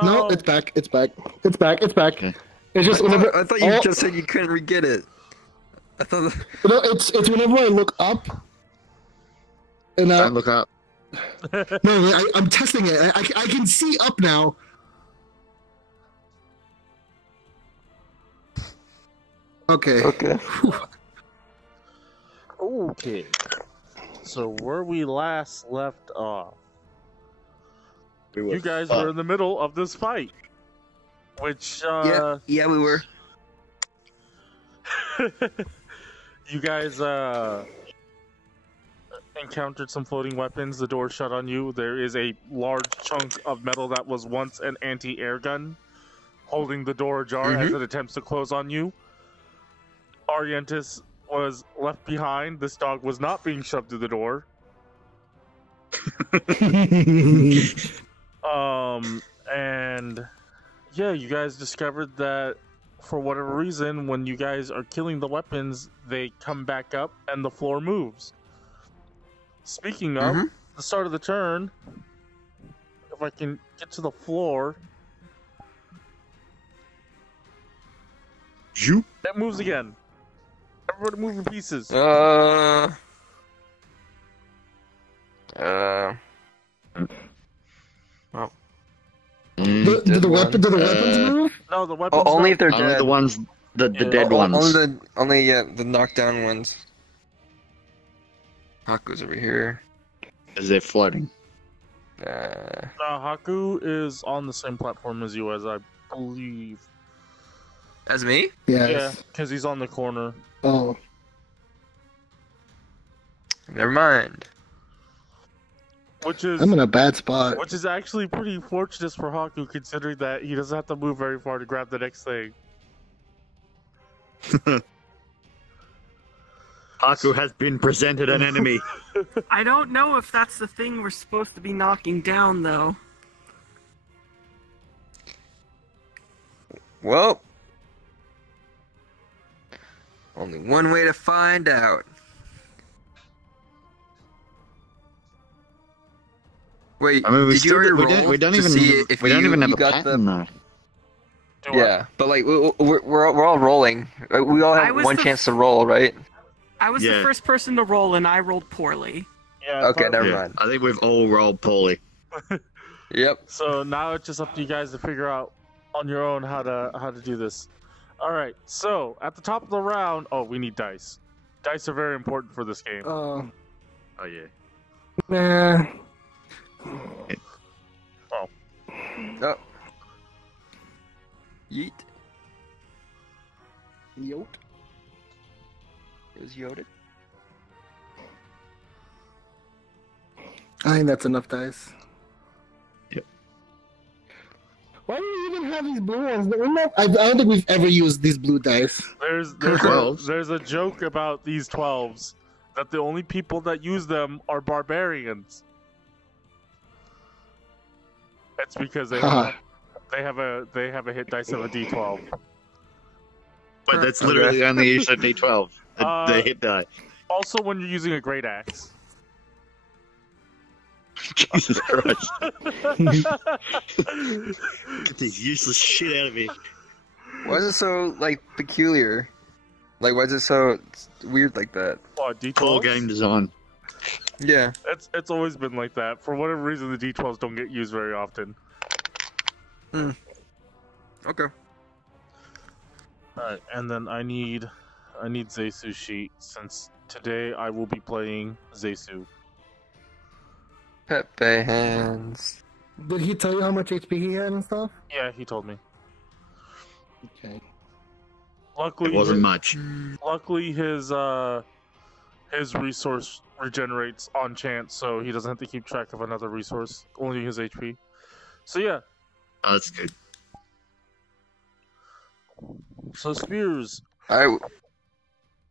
No, it's back. It's back. It's back. It's back. Okay. It's just whenever. I thought you just said you couldn't re-get it. I thought. No, it's whenever I look up. And Don't look up. no, I'm testing it. I can see up now. Okay. Okay. Okay. So where we last left off, you guys were in the middle of this fight, which Yeah, we were. you guys encountered some floating weapons. The door shut on you. There is a large chunk of metal that was once an anti-air gun holding the door ajar as it attempts to close on you. Arientus was left behind. This dog was not being shoved through the door. And yeah, you guys discovered that for whatever reason, when you guys are killing the weapons, they come back up and the floor moves. Speaking of, the start of the turn, if I can get to the floor, You? it moves again. Everybody move in pieces. Well. Do the weapons move? No, the weapons. Only if they're Only dead. the ones, the dead ones. Only the knockdown ones. Hakku's over here. As they're floating. Hakku is on the same platform as you, as I believe. As me? Yes. Yeah, because he's on the corner. Oh. Never mind. Which is I'm in a bad spot. Which is actually pretty fortunate for Hakku, considering that he doesn't have to move very far to grab the next thing. Hakku has been presented an enemy. I don't know if that's the thing we're supposed to be knocking down, though. Well, only one way to find out. Wait, I mean, did you already roll we don't to even see if we don't you- even have you a got pattern though. Yeah, but like we're all rolling. We all I have was one the- chance to roll, right? I was Yeah. the first person to roll, and I rolled poorly. Yeah. Okay, but- never Yeah, mind. I think we've all rolled poorly. Yep. So now it's just up to you guys to figure out on your own how to do this. All right. So at the top of the round, we need dice. Dice are very important for this game. Oh yeah. Nah. Oh. Yeet. Yote. It was Yoted. I think that's enough dice. Yep. Why do we even have these blue ones? I don't think we've ever used these blue dice. There's Twelves. a joke about these 12s that the only people that use them are barbarians. It's because they have a hit dice of a D12. But that's literally only used a D12. The hit die. Also, when you're using a great axe. Jesus Christ. Get this useless shit out of me. Why is it so like peculiar? Like, why is it so weird like that? What, D12s? Poor game design. Yeah. It's always been like that. For whatever reason, the D12s don't get used very often. Okay. Alright, and then I need Zeisu's sheet, since today I will be playing Zeisu. Pepe hands. Did he tell you how much HP he had and stuff? Yeah, he told me. Okay. Luckily, It wasn't much. Luckily, his resource regenerates on chance, so he doesn't have to keep track of another resource. Only his HP. So yeah. Oh, that's good. So spears. I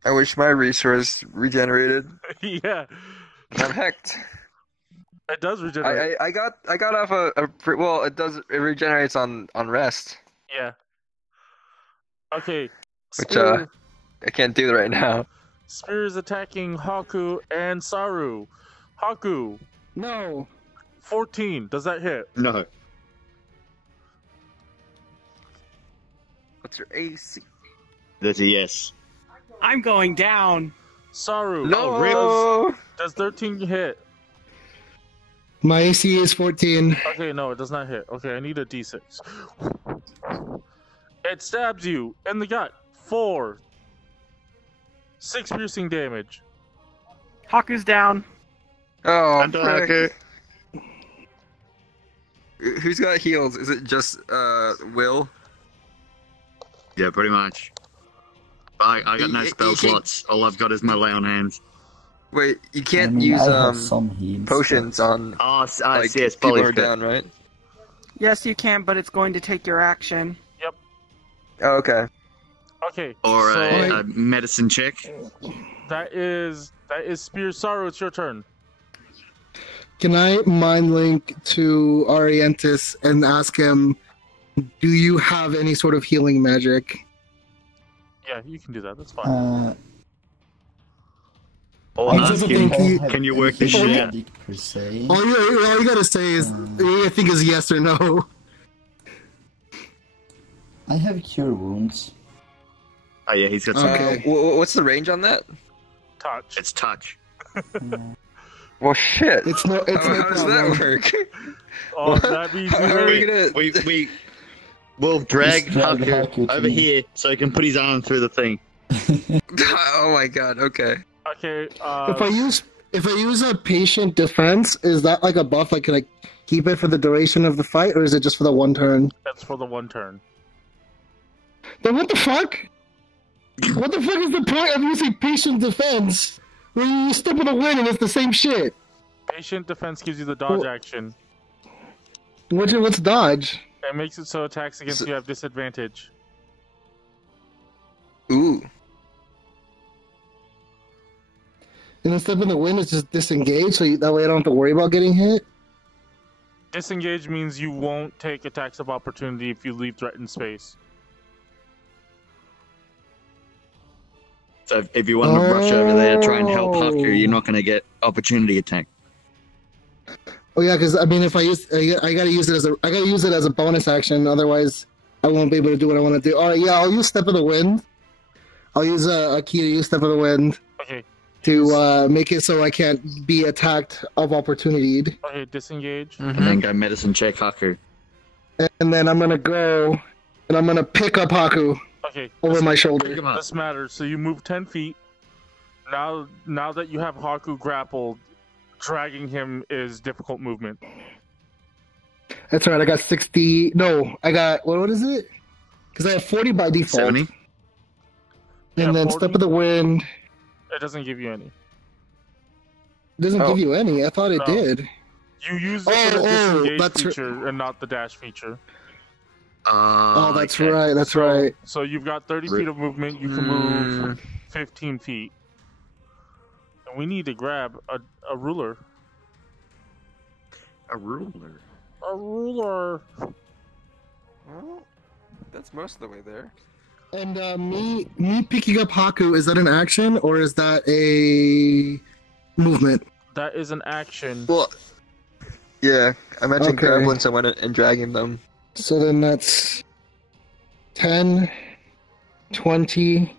wish my resource regenerated. Yeah. I'm hecked. It does regenerate. I got off well, it regenerates on rest, Yeah. Okay. which Spear, I can't do right now. Spear is attacking Hakku and Saru. Hakku, No. 14. Does that hit? No. What's your AC? That's a yes. I'm going down. Saru. No! Does 13 hit? My AC is 14. Okay, no, it does not hit. Okay, I need a d6. It stabs you in the gut. 4. 6 piercing damage. Hakku's down. Oh, And frick. Who's got heals? Is it just, Will? Yeah, pretty much. I got no You- spell you can't- slots. All I've got is my lay on hands. Wait, you can't I mean, use, I have some heals, potions on, Oh, like, yes, people who Spoly's are down, right? Yes, you can, but it's going to take your action. Oh, okay. Okay, Or so a medicine check. that is Spear. Saru, it's your turn. Can I mind link to Arientus and ask him, do you have any sort of healing magic? Yeah, you can do that. That's fine. Or I ask just him, think he- can you work this Oh, shit yeah. out? Per se. All you gotta say is, I think is yes or no. I have cure wounds. Oh yeah, he's got some. Okay. What's the range on that? Touch. It's touch. Well, shit. It's no How does that problem. work? Oh, that means How are we you gonna... We'll drag Just drag Hakku Hakku to over me. here so he can put his arm through the thing. Oh my god, okay. Okay, If I use a patient defense, is that like a buff? Like, can I keep it for the duration of the fight, or is it just for the one turn? that's for the one turn. Then what the fuck? What the fuck is the point of using patient defense when you step in the wind and it's the same shit? Patient defense gives you the dodge Well- action. What's dodge? It makes it so attacks against you have disadvantage. Ooh. And then step in the wind is just disengage, so that way I don't have to worry about getting hit? Disengage means you won't take attacks of opportunity if you leave threatened space. So if you want to rush over there, try and help Oh. Hakku, you're not going to get opportunity attack. Oh yeah, because I mean, if I gotta use it as a bonus action. Otherwise, I won't be able to do what I want to do. All right, yeah, I'll use Step of the Wind. I'll use a key to use Step of the Wind Okay, to make it so I can't be attacked of opportunity. okay, disengage. And then go medicine check Hakku. And then I'm gonna go and I'm gonna pick up Hakku Okay, over my Pick shoulder. him up. this matters. So you move 10 feet. Now that you have Hakku grappled, dragging him is difficult movement. That's right. I got 60. No, I got what is it? Because I have 40 by default. 70? And Yeah, then 40. Step of the Wind It doesn't give you any. doesn't Oh. give you any. I thought it No. did. You use it for the disengage that's feature and not the dash feature. Oh, that's okay. right. That's so, right. So you've got 30 feet of movement. You can move 15 feet. And we need to grab a ruler. A ruler. A ruler. Well, that's most of the way there. And me picking up Hakku, is that an action or is that a movement? That is an action. Well, yeah, I mentioned Okay. grappling someone and dragging them. So then that's 10, 20,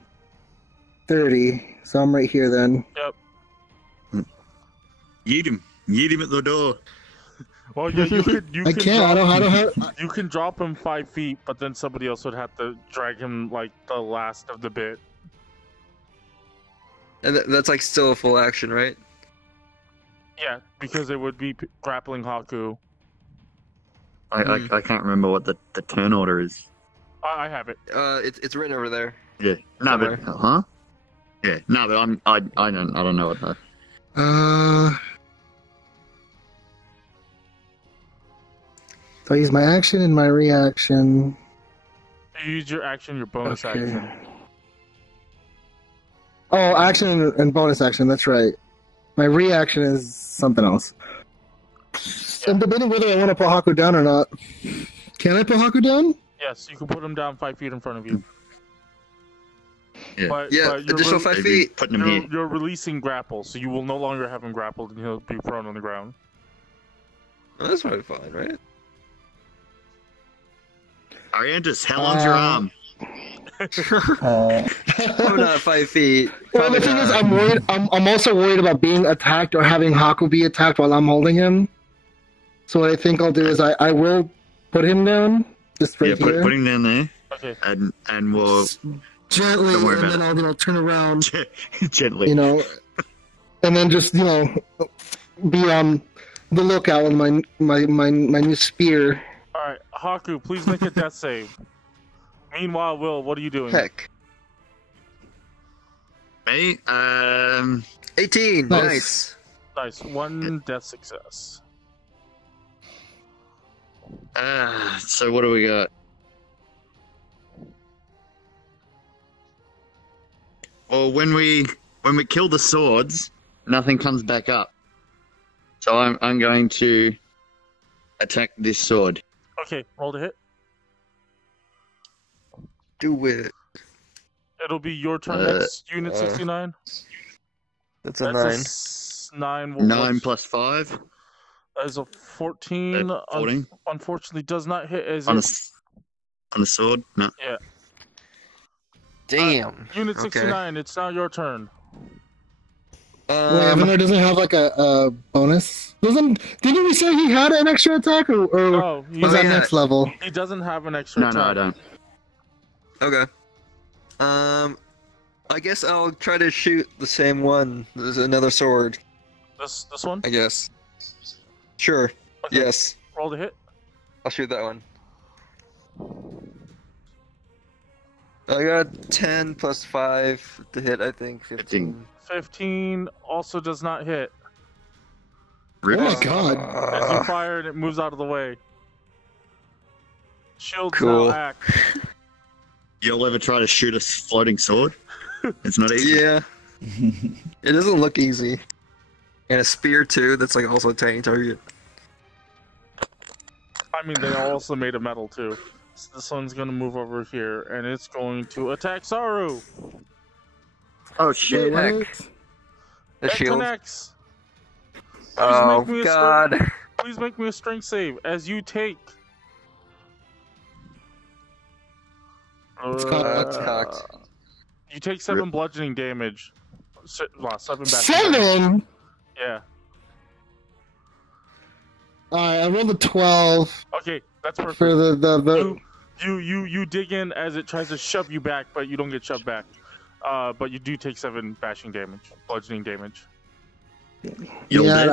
30. So I'm right here then. Yep. Yeet him at the door. Well, yeah, you I can can't. I don't have. You can drop him 5 feet, but then somebody else would have to drag him like the last of the bit. And that's like still a full action, right? Yeah, because it would be grappling Hakku. I can't remember what the turn order is. I have it. It's written over there. Yeah. No, but Somewhere. huh? Yeah. No, but I don't know what that. So I use my action and my reaction. You use your action, your bonus Okay. action. Oh, action and bonus action. That's right. My reaction is something else. I'm debating whether I want to put Hakku down or not. Can I put Hakku down? Yes, you can put him down 5 feet in front of you. Yeah. But Yeah, you're additional 5 Maybe feet. putting him here. You're releasing grapple, so you will no longer have him grappled, and he'll be prone on the ground. Well, that's probably fine, right? Arientus, how long's your arm? I'm not 5 feet. Well, the thing is, I'm worried. I'm also worried about being attacked or having Hakku be attacked while I'm holding him. So what I think I'll do is I will put him down, just right here. Put him down there. Okay. And we'll Gently, Don't worry and about then I'll turn around, gently. and then just be on the lookout with my new spear. All right, Hakku, please make a death save. Meanwhile, Will, what are you doing? Heck. Me? 18. Nice. Nice, 1 death success. So what do we got? Well, when we kill the swords, nothing comes back up. So I'm going to attack this sword. Okay, roll to hit. Do it. It'll be your turn next, Unit 69. That's a 9. 9. 9 plus 5. As a 14. 14. Unfortunately, does not hit as On it. a sword? No. Yeah. Damn. Unit 69, it's now your turn. Wait, Evanor doesn't have like a bonus. Didn't we say he had an extra attack, or No, was that next level? He doesn't have an extra attack. No, I don't. Okay. I guess I'll try to shoot the same one. There's another sword, This one? I guess. Sure. Okay. Yes. Roll to hit. I'll shoot that one. I got 10 plus 5 to hit, I think. 15. 15 also does not hit. Oh my god! As you fire and it moves out of the way. Shields Cool. now act. You'll ever try to shoot a floating sword? It's not easy. Yeah. It doesn't look easy. And a spear too, that's like also a tiny target. I mean, they also made of metal too. So this one's gonna move over here, and it's going to attack Saru. Oh shit! Heck. The It shield. connects. Oh make me a god. Please make me a strength save as you take. It's cocked. That's cocked. You take 7 bludgeoning damage. 7 back. 7. Yeah. Alright, I rolled a 12 Okay, that's perfect. for the. You dig in as it tries to shove you back, but you don't get shoved back. But you do take 7 bashing damage, bludgeoning damage. You're dead?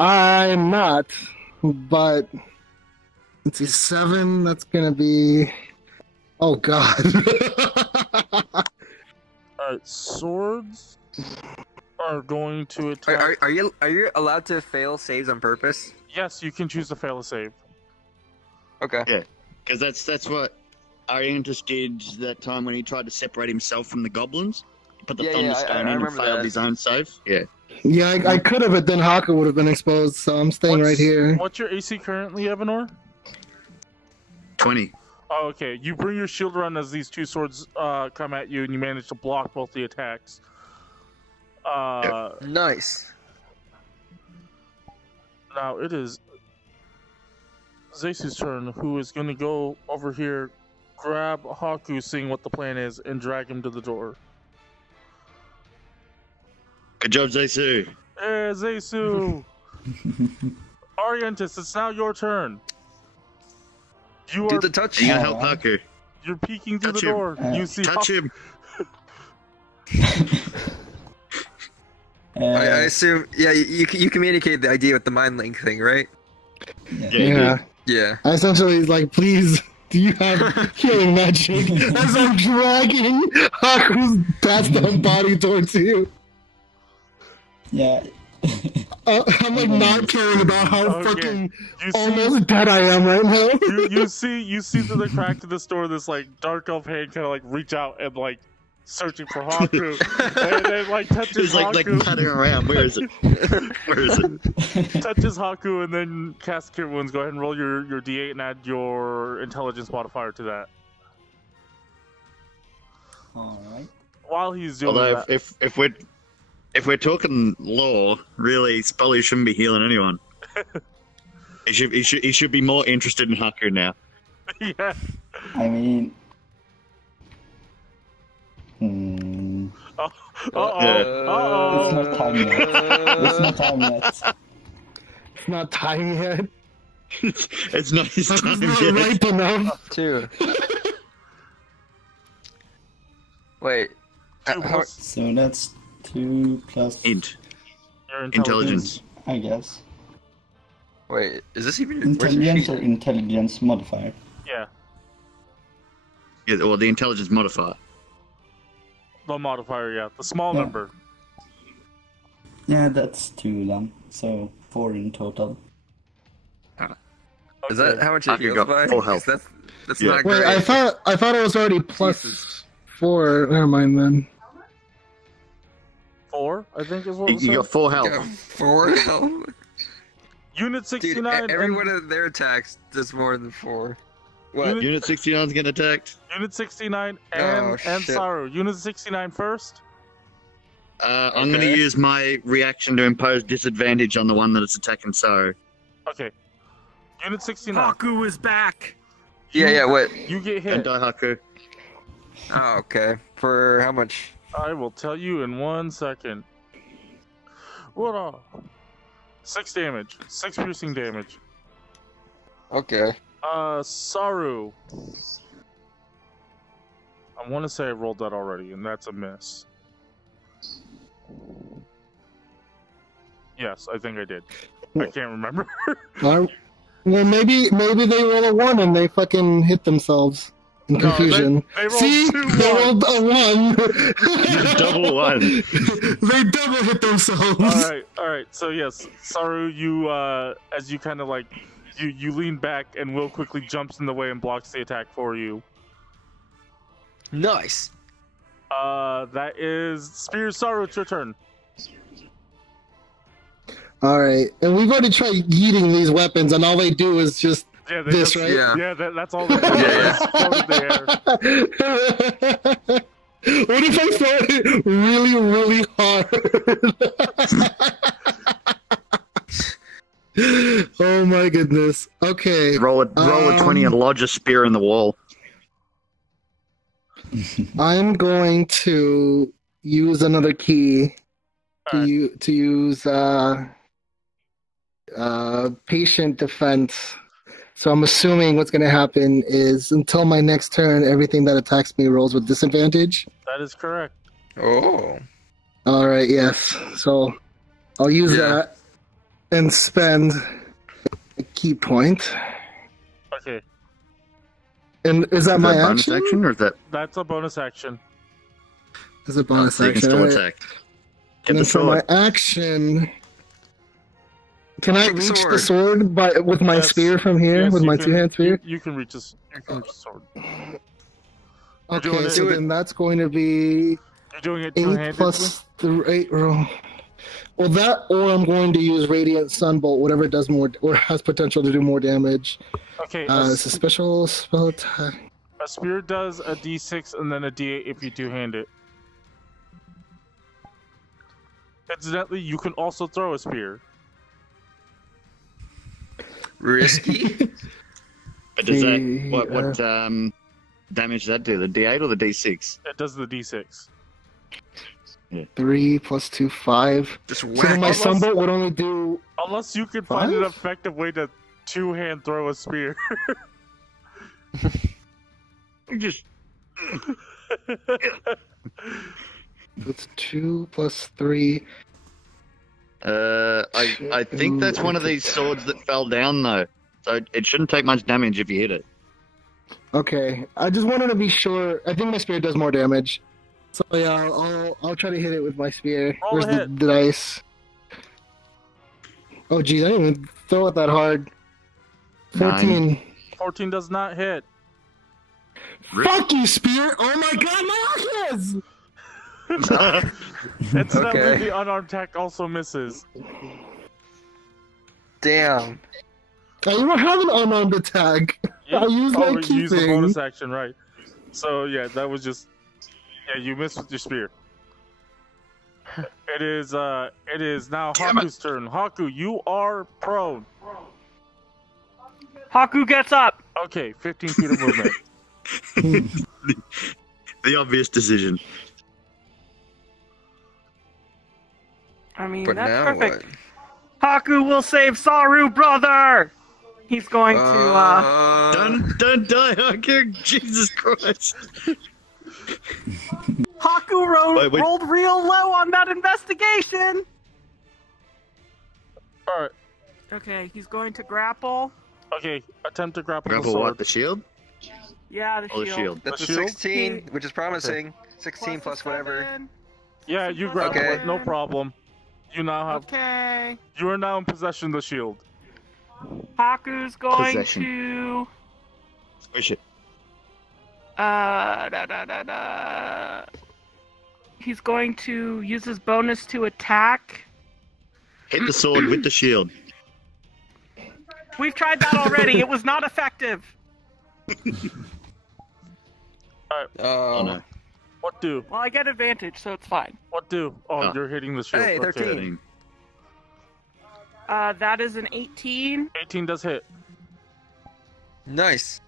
I'm not, but let's see, 7. That's gonna be. Oh god. Alright, swords are going to attack. Are you allowed to fail saves on purpose? Yes, you can choose to fail a save. Okay. Yeah, because that's what Arientus did that time when he tried to separate himself from the goblins. He put the Thunderstone in and remember failed that. his own save. Yeah. Yeah, I could have, but then Hakku would have been exposed, so I'm staying right here. What's your AC currently, Evanor? 20. Oh, okay. You bring your shield around as these 2 swords come at you, and you manage to block both the attacks. Nice. Now it is Zeisu's turn, who is going to go over here, grab Hakku, seeing what the plan is, and drag him to the door. Good job, Zeisu. Hey, Zeisu! Arientus, it's now your turn. You Do are the touch. You gonna help Hakku? you're peeking through Touch the him. door. You see Touch him. I assume. Yeah, you communicate the idea with the mind link thing, right? Yeah. Yeah. I essentially was like, please, do you have healing magic? As I'm dragging Haku's passed out body towards you. Yeah. I'm like not caring about how Okay. fucking You see, almost dead I am right now. you see through the crack to this door this like dark elf hand kind of like reach out and like searching for Hakku, and then like touches He's like Hakku, patting around. Where is it? Where is it? touches Hakku, and then casts Cure Wounds. Go ahead and roll your D8 and add your intelligence modifier to that. Alright. While he's doing Although that, if we're talking law, really, Spoly shouldn't be healing anyone. he should be more interested in Hakku now. yeah, I mean, It's not time yet. It's not time yet. It's not time yet. It's not his It's time not yet. ripe enough. 2. Wait. Two plus So that's 2 plus, Int. your Intelligence. I guess. Wait, is this even... where's your Intelligence sheet? or intelligence modifier? Yeah, Yeah, or the intelligence modifier. the modifier, yeah. The small Yeah. number. Yeah, that's 2 then. So 4 in total. Is that how much it Hakku heals got by? full health. 'Cause That's Yeah. not Wait, great. I thought it was already plus Jesus. 4. Never mind then. 4, I think is what it You got said. 4 You health. got 4 health. Unit Dude, 69 every and one of their attacks does more than 4. What? Unit 69's getting attacked. Unit 69 Oh, and shit. Saru. Unit 69 first. I'm going to Okay. use my reaction to impose disadvantage on the one that is attacking Saru. Okay. Unit 69. Hakku is back. Yeah, what? You get Don't hit. die, Hakku. Oh, okay. For how much? I will tell you in 1 second. What? 6 damage. 6 piercing damage. Okay. Saru. I want to say I rolled that already, and that's a miss. Yes, I think I did. I can't remember. Well, maybe they roll a 1 and they fucking hit themselves in No, confusion. they rolled See? 2 They rolled a 1. Double 1. They double hit themselves. All right. So yes, Saru, you as you kind of like you lean back, and Will quickly jumps in the way and blocks the attack for you. Nice. That is Spear Saru. It's your turn. Alright, and we've already tried yeeting these weapons, and all they do is just Yeah, they this, just, right? Yeah. Yeah, that's all. They do. Yeah. Just float in the air. What if I throw it really, really hard? Oh my goodness. Okay. Roll a 20 and lodge a spear in the wall. I'm going to use another key to use patient defense. So I'm assuming what's going to happen is until my next turn, everything that attacks me rolls with disadvantage. That is correct. Oh. All right, yes. So I'll use Yeah. that and spend a key point. Okay, And is that Is my that a bonus action? action or is that that's a bonus action. Is it bonus so you can action? still All right. attack? Get And the then for my sword. action, can I Take the reach sword. the sword with my Yes. spear from here? Yes, with you my can- two-hand spear? You can reach this. You can reach the sword. doing Okay, it. so Do it. then that's going to be You're doing it 8 two-handed. plus 8 roll. Well, that or I'm going to use Radiant Sunbolt, whatever does more or has potential to do more damage. Okay, It's a special spell attack. a spear does a d6 and then a d8 if you two-hand it. Incidentally, you can also throw a spear. Risky. But does that The, what damage does that do? The D8 or the D6? It does the d6. 3 plus 2, 5. Just So whack. then my Almost- Sunbolt would only do. Unless you can find an 5? effective way to two-hand throw a spear. You just It's 2 plus 3. I think that's one of these swords that fell down though. So it shouldn't take much damage if you hit it. Okay, I just wanted to be sure. I think my spear does more damage. So yeah, I'll try to hit it with my spear. Roll Where's a the hit. dice? Oh geez, I didn't even throw it that hard. 14. 14 does not hit. Fuck you, spear! Oh my god, Marcus! Incidentally, Okay. the unarmed attack also misses. Damn. I don't have an unarmed attack. I used my you key used the thing. bonus action, right? So yeah, that was just you missed with your spear. It is now Damn it. Haku's turn. Hakku, you are prone. Hakku gets up. Okay, 15 feet of movement. The obvious decision. I mean, But that's now perfect. what? Haku will save Saru, brother! He's going to, Don't die, Hakku! Jesus Christ! Haku Wait. rolled real low on that investigation! Alright. Okay, he's going to grapple. Okay, attempt to grapple the Grapple sword. what? The shield? Yeah, the Oh, shield. the shield. That's a shield? 16, which is promising. 16 the plus whatever. 7. Yeah, you grapple Okay. it, no problem. You now have. Okay. You are now in possession of the shield. Haku's going Possession. to... Squish it. He's going to use his bonus to attack. Hit the sword with the shield. We've tried that already. It was not effective. Oh no. What do? Well, I get advantage, so it's fine. What do? Oh, Oh. you're hitting the shield. Hey, Okay. 13. That is an 18. 18 does hit. Nice.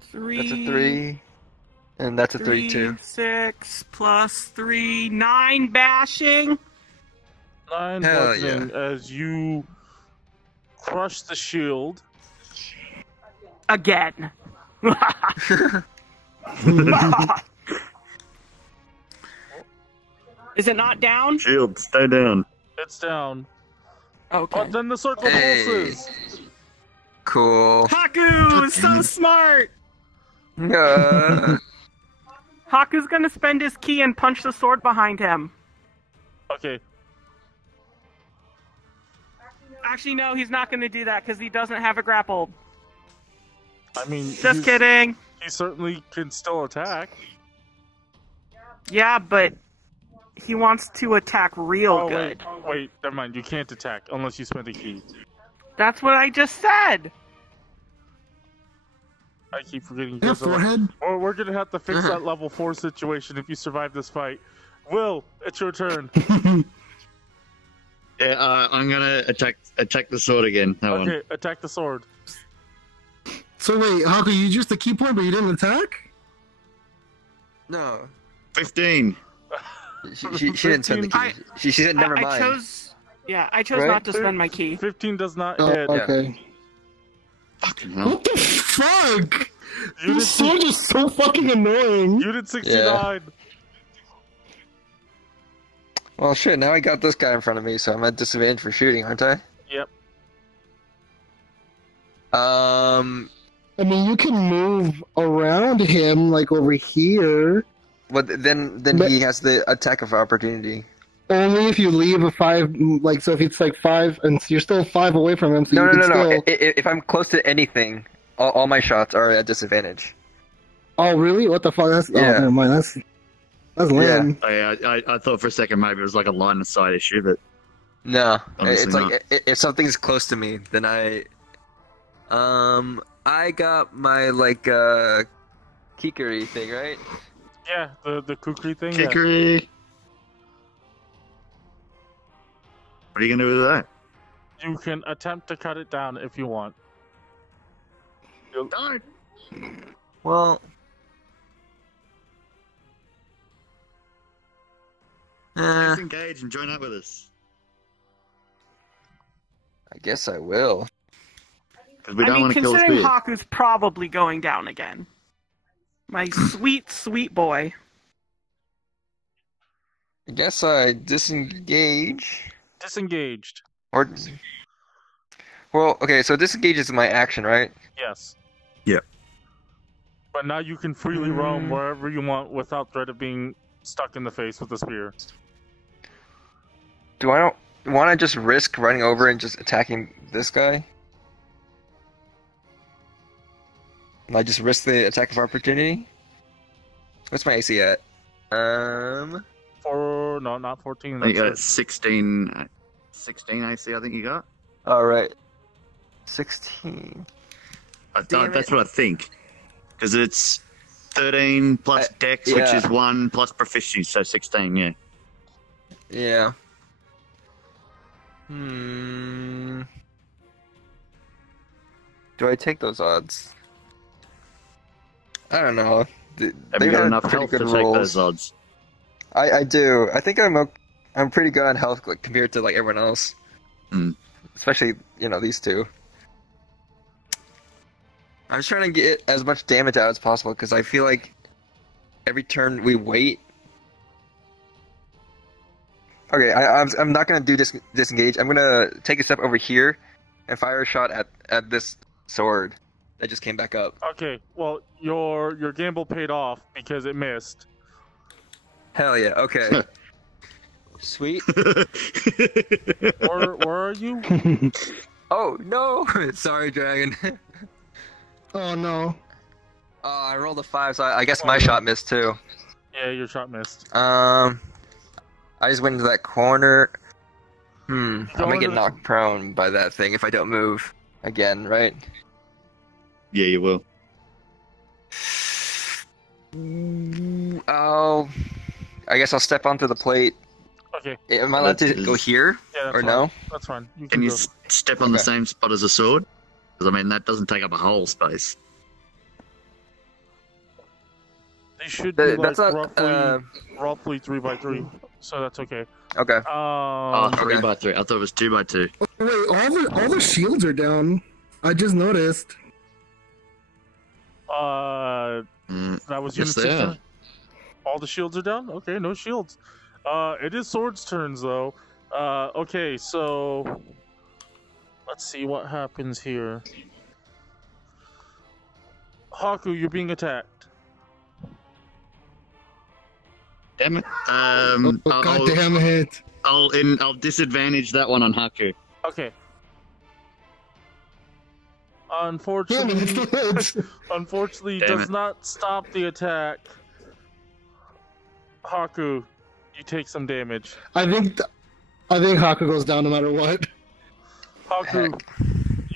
3. That's a 3. And that's a 3 too. 6 plus 3. 9 bashing. 9 Hell bludgeoning as you crush the shield. Again. Is it not down? Shield, stay down. It's down. Okay. But then the circle Hey. pulses. Cool. Haku is so smart. Haku's gonna spend his key and punch the sword behind him. Okay. Actually, no, he's not gonna do that because he doesn't have a grapple. I mean, Just kidding. He certainly can still attack. Yeah, but he wants to attack real Oh, good. wait, never mind. You can't attack unless you spend a key. That's what I just said. I keep forgetting. Yeah, forehead. Or we're gonna have to fix that level 4 situation if you survive this fight. Will, it's your turn. Yeah, I'm gonna attack the sword again. That one. Okay, attack the sword. So wait, Haku, you used the key point, but you didn't attack? No. 15. She didn't spend the key. She said never I mind. chose. Yeah, I chose Right? not to spend my key. 15 does not Oh, hit. okay. Fucking hell. What the fuck? You This did, sword is so fucking annoying. you did 69. Well, shit, now I got this guy in front of me, so I'm at disadvantage for shooting, aren't I? Yep. I mean, you can move around him, like over here. But then But- he has the attack of opportunity. Only if you leave a 5, like, so if it's like 5, and you're still 5 away from him, so No, you no, can no, still... no. If I'm close to anything, all my shots are at disadvantage. Oh, really? What the fuck? That's... Oh, Yeah. never mind. That's lame. Oh, yeah, I thought for a second maybe it was like a line of sight issue, but No, Honestly it's like if something's close to me, then I got my like kikiri thing, right? Yeah, the kukri thing. Yeah. Kickery. What are you gonna do with that? You can attempt to cut it down if you want. Don't. Well, Disengage and join up with us. I guess I will. Because we I don't mean, want to kill considering Spear. Haku's probably going down again. My sweet, sweet boy. I guess I disengage. Disengaged. Or, well, okay, so disengage is my action, right? Yes. Yeah. But now you can freely roam wherever you want without threat of being stuck in the face with a spear. Do I don't want to just risk running over and just attacking this guy? And I just risk the attack of opportunity? What's my AC at? No, not 14. I think you That's got 16 AC, I think you got. Alright. 16. Damn That's it. what I think. Because it's 13 plus Dex, which yeah. is 1 plus Proficiency, so 16, yeah. Yeah. Do I take those odds? I don't know. Have you got enough health to take those odds? I do. I think I'm pretty good on health compared to like everyone else. Especially these two. I'm just trying to get as much damage out as possible because I feel like every turn we wait. Okay, I'm not gonna do disengage. I'm gonna take a step over here and fire a shot at this sword that just came back up. Okay, well your gamble paid off because it missed. Hell yeah! Okay. Sweet. Where are you? Oh no! Sorry, dragon. Oh no. I rolled a 5, so I guess my shot missed too. Yeah, your shot missed. I just went into that corner. I'm gonna get knocked prone by that thing if I don't move again, right? Yeah, you will. Oh, I guess I'll step onto the plate. Okay. Am I allowed to go here? Yeah, that's or fine. no? That's fine. Can you go. step on the same spot as a sword? Because I mean, that doesn't take up a whole space. They should be That's like not, roughly 3x3, so that's okay. Okay. 3x3. I thought it was 2x2. Oh, wait, all the shields are down. I just noticed. That was Yes, Unit they 6 are. turn? All the shields are down? Okay, no shields. It is Sword's turns, though. Okay, so... Let's see what happens here. Hakku, you're being attacked. Damn it. God damn it. I'll disadvantage that one on Hakku. Okay. Damn Unfortunately, it, it's the hits. unfortunately, Damn does it. not stop the attack. Hakku, you take some damage. I think Hakku goes down no matter what. Hakku,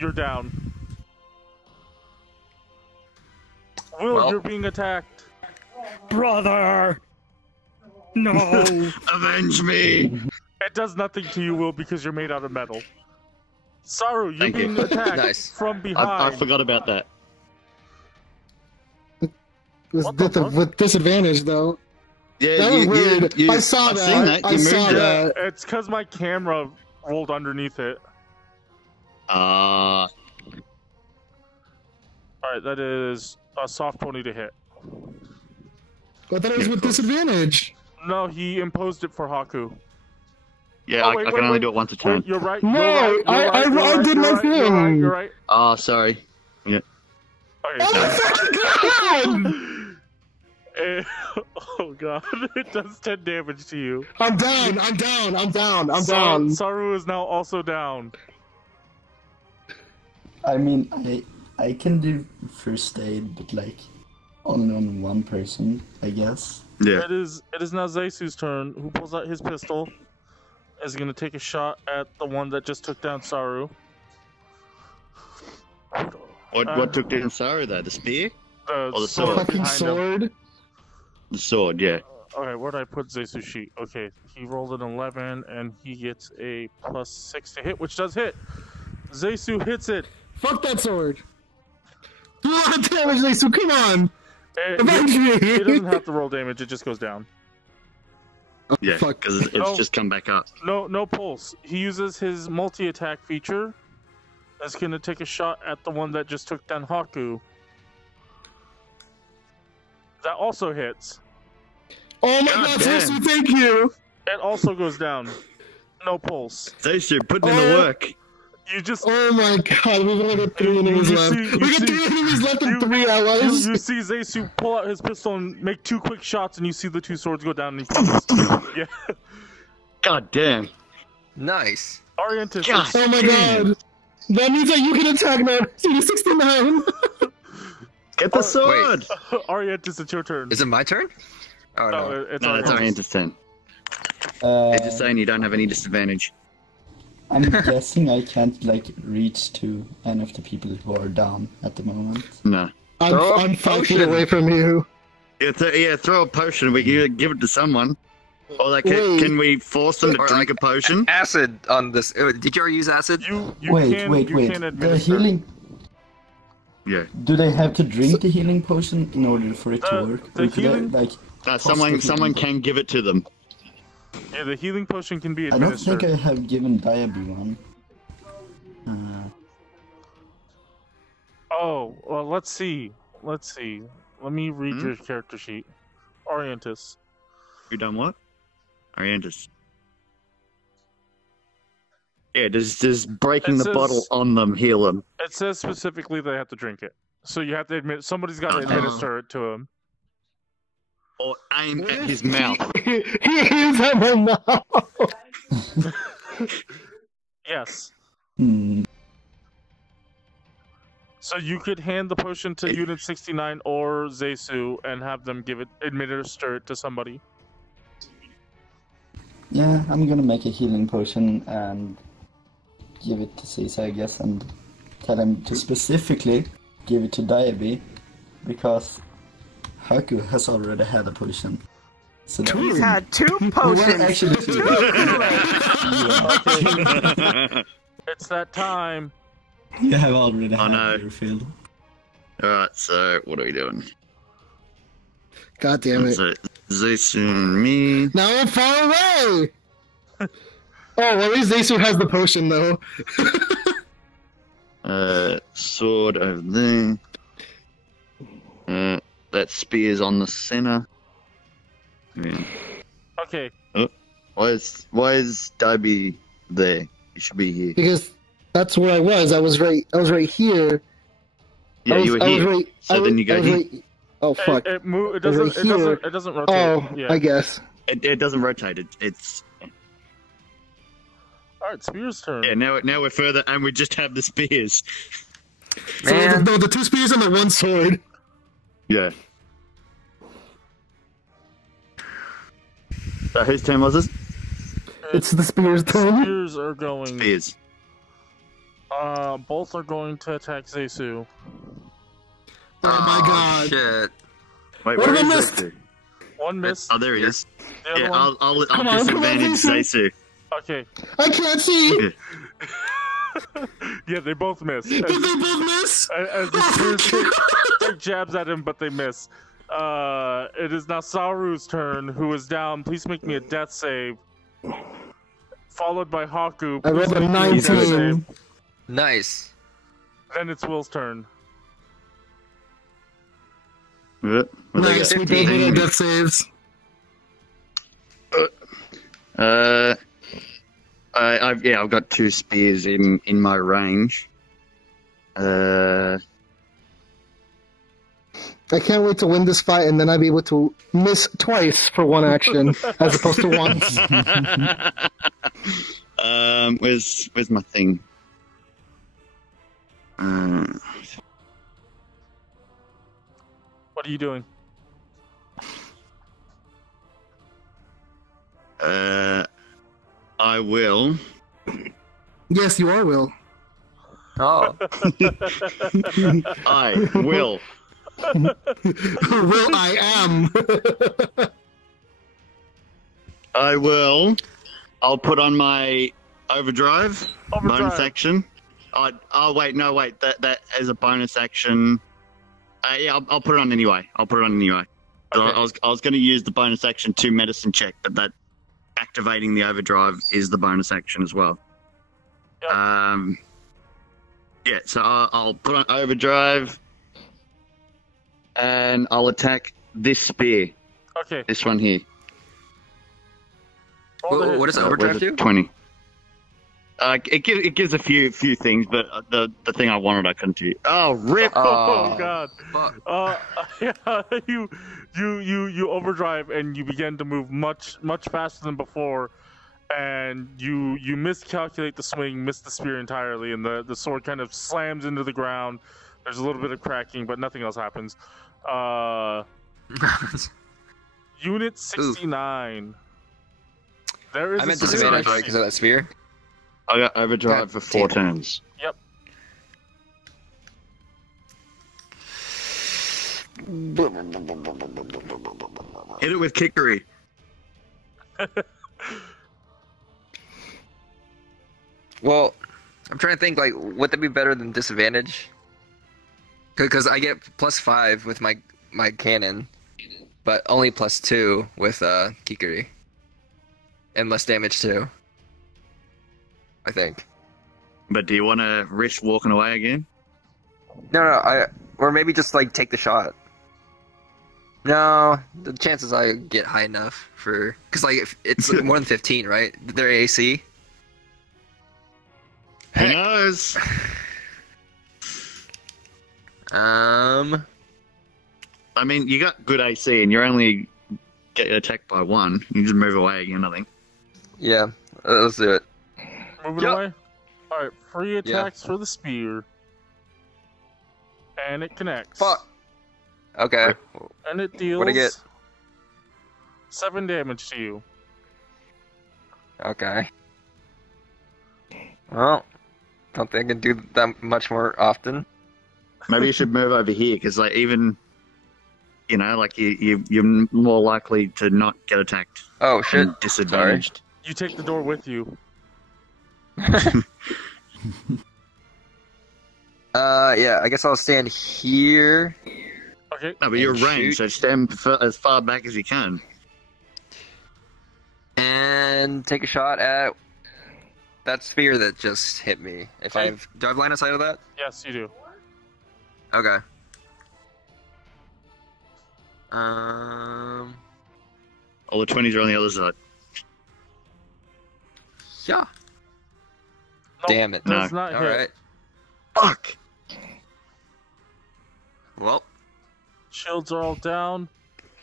you're down. Will, Well. you're being attacked. Brother! No! Avenge me! It does nothing to you, Will, because you're made out of metal. Saru, you're Thank you. being attacked Nice. from behind. I forgot about that. What the fuck? With disadvantage, though. Yeah, That was weird. I saw I've that. seen that. I You saw moved it. that. It's because my camera rolled underneath it. Alright, that is a soft pony to hit. I thought it was with disadvantage. No, he imposed it for Hakku. Yeah, Oh, I can only do it once a turn. Wait, you're right. No, you're right, I you're right, did you're my right, You're right, thing. you're right. Oh, sorry. Yeah. Okay, Oh my fucking god! oh god, it does 10 damage to you. I'm down. Saru is now also down. I mean, I can do first aid, but like only on one person, I guess. Yeah. It is now Zeisu's turn, who pulls out his pistol. Is going to take a shot at the one that just took down Saru. What took down Saru though? The spear? The the The sword. fucking behind him. sword. The sword, yeah. Okay, where did I put Zeisu's sheet? Okay, he rolled an 11, and he gets a +6 to hit, which does hit. Zeisu hits it. Fuck that sword. Do a lot of damage, Zeisu. Come on. Avenge He me. doesn't have to roll damage, it just goes down. Yeah, Fuck. because it's No. just come back up. No pulse. He uses his multi-attack feature. That's going to take a shot at the one that just took down Hakku. That also hits. Oh my God god, damn. Zeisu, thank you. It also goes down. No pulse. Zeisu, putting in the work. You just... Oh my god, we've only got 3 enemies You left. see- We you got see- 3 enemies left and you- 3 allies. You see Zeisu pull out his pistol and make 2 quick shots, and you see the 2 swords go down, and he falls. Yeah. God damn. Nice. Arientus. God. Oh my god. That means that you can attack now. CD 69. Get the sword! Arientus, it's your turn. Is it my turn? Oh No, no. it's No, that's Arientus. Arientus' turn. They're just saying you don't have any disadvantage. I'm guessing I can't like reach to any of the people who are down at the moment. No. I'm 5 feet potion. away from you. Yeah, throw a potion. We can give it to someone. Or like, Wait. can we force them to Or drink like- a potion? Acid on this. Did you already use acid? You Wait, can wait. you can The administer. healing. Yeah. Do they have to drink the healing potion in order for it to work? The Or could healing- they, like, Someone can give it to them. Yeah, the healing potion can be I don't administered. think I have given Dyabie one. Oh, well, let's see. Let me read your character sheet. Arientus. You done what? Arientus. Yeah, does breaking It the says- bottle on them heal them? It says specifically they have to drink it. So you have to admit, somebody's got to administer it to him. Or aim at his mouth? He is at my mouth. Yes. Hmm. So you could hand the potion to Unit 69 or Zeisu and have them administer it to somebody. Yeah, I'm gonna make a healing potion and give it to Caesar, I guess, and tell him to specifically give it to Dyabie, because Hakku has already had a potion. So that- He's had 2 Well, potions. actually, two. Okay. It's that time. You have already had no. your fill. Alright, so what are we doing? God damn it. So, Zeisu and me. Now I'm far away! Oh, well, at least Zeisu has the potion, though. Sword over there. That spear's on the center. Yeah. Okay. Why is Dyabie there? He should be here. Because that's where I was. I was right here. Yeah, you were here. Then you go here. Oh, fuck. It Over doesn't here. it doesn't rotate. Oh, Yeah. I guess. It doesn't rotate. It's Alright, Spear's turn. yeah. Now we're further, and we just have the spears. Man. So, the 2 spears and the 1 sword. Yeah. So whose turn was this? It's the spears turn. Spears are going. Spears. Both are going to attack Zeisu. Oh my god. Shit. Wait, What where have I is missed? Zeisu? One miss. Oh, there he is. The other Yeah, one. I'll Come on, disadvantage Zeisu. Zeisu. Okay. I can't see! Yeah, they both miss. Did they both miss? As the spears take jabs at him, but they miss. It is now Saru's turn, who is down. Please make me a death save. Followed by Hakku. I rolled Please a make me death save. 19. Nice. Then it's Will's turn. What do I Nice, get? we both made our death saves. I've got 2 spears in my range. I can't wait to win this fight and then I'll be able to miss twice for 1 action as opposed to once. Where's my thing? What are you doing? I will. Yes, you are, Will. Oh. I will. Will I am. I will. I'll put on my overdrive. Bonus action. Oh wait, no wait. That as a bonus action. Yeah, I'll put it on anyway. So Okay. I was going to use the bonus action to medicine check, but that activating the overdrive is the bonus action as well. Yep. Yeah, so I'll put on overdrive, and I'll attack this spear. Okay. This one here. Roll the hit. What does Where's overdrive it? do? 20. It gives a few things, but the thing I wanted I couldn't do. Oh, rip! Oh God! Fuck. Yeah, you overdrive and you begin to move much faster than before, and you miscalculate the swing, miss the spear entirely, and the sword kind of slams into the ground. There's a little bit of cracking, but nothing else happens. Unit 69. There is I a meant specific disadvantage, right, sheet. because of that spear? I got overdrive for 4 turns. Yep. Hit it with kickery. Well, I'm trying to think, like, would that be better than disadvantage? Because I get +5 with my cannon, but only +2 with Kikuri. And less damage too. I think. But do you want to risk walking away again? No, or maybe just like take the shot. No, the chances I get high enough for, because like if it's more than 15, right? Their AC. Who knows? I mean, you got good AC, and you're only get attacked by 1. You just move away again, I think. Yeah, let's do it. Move it away. All right, free attacks for the spear, and it connects. Fuck. Okay. And it deals What'd I get? 7 damage to you. Okay. Well, don't think I can do that much more often. Maybe you should move over here, because like even, you know, like you're more likely to not get attacked. Oh shit! And disadvantaged. You take the door with you. Yeah. I guess I'll stand here. Okay. No, but you're And ranged, so stand as far back as you can. And take a shot at that spear that just hit me. Do I have line of sight of that? Yes, you do. Okay. All the 20s are on the other side. Yeah. Nope, Damn it. does not All hit. right. Fuck! Well. Shields are all down.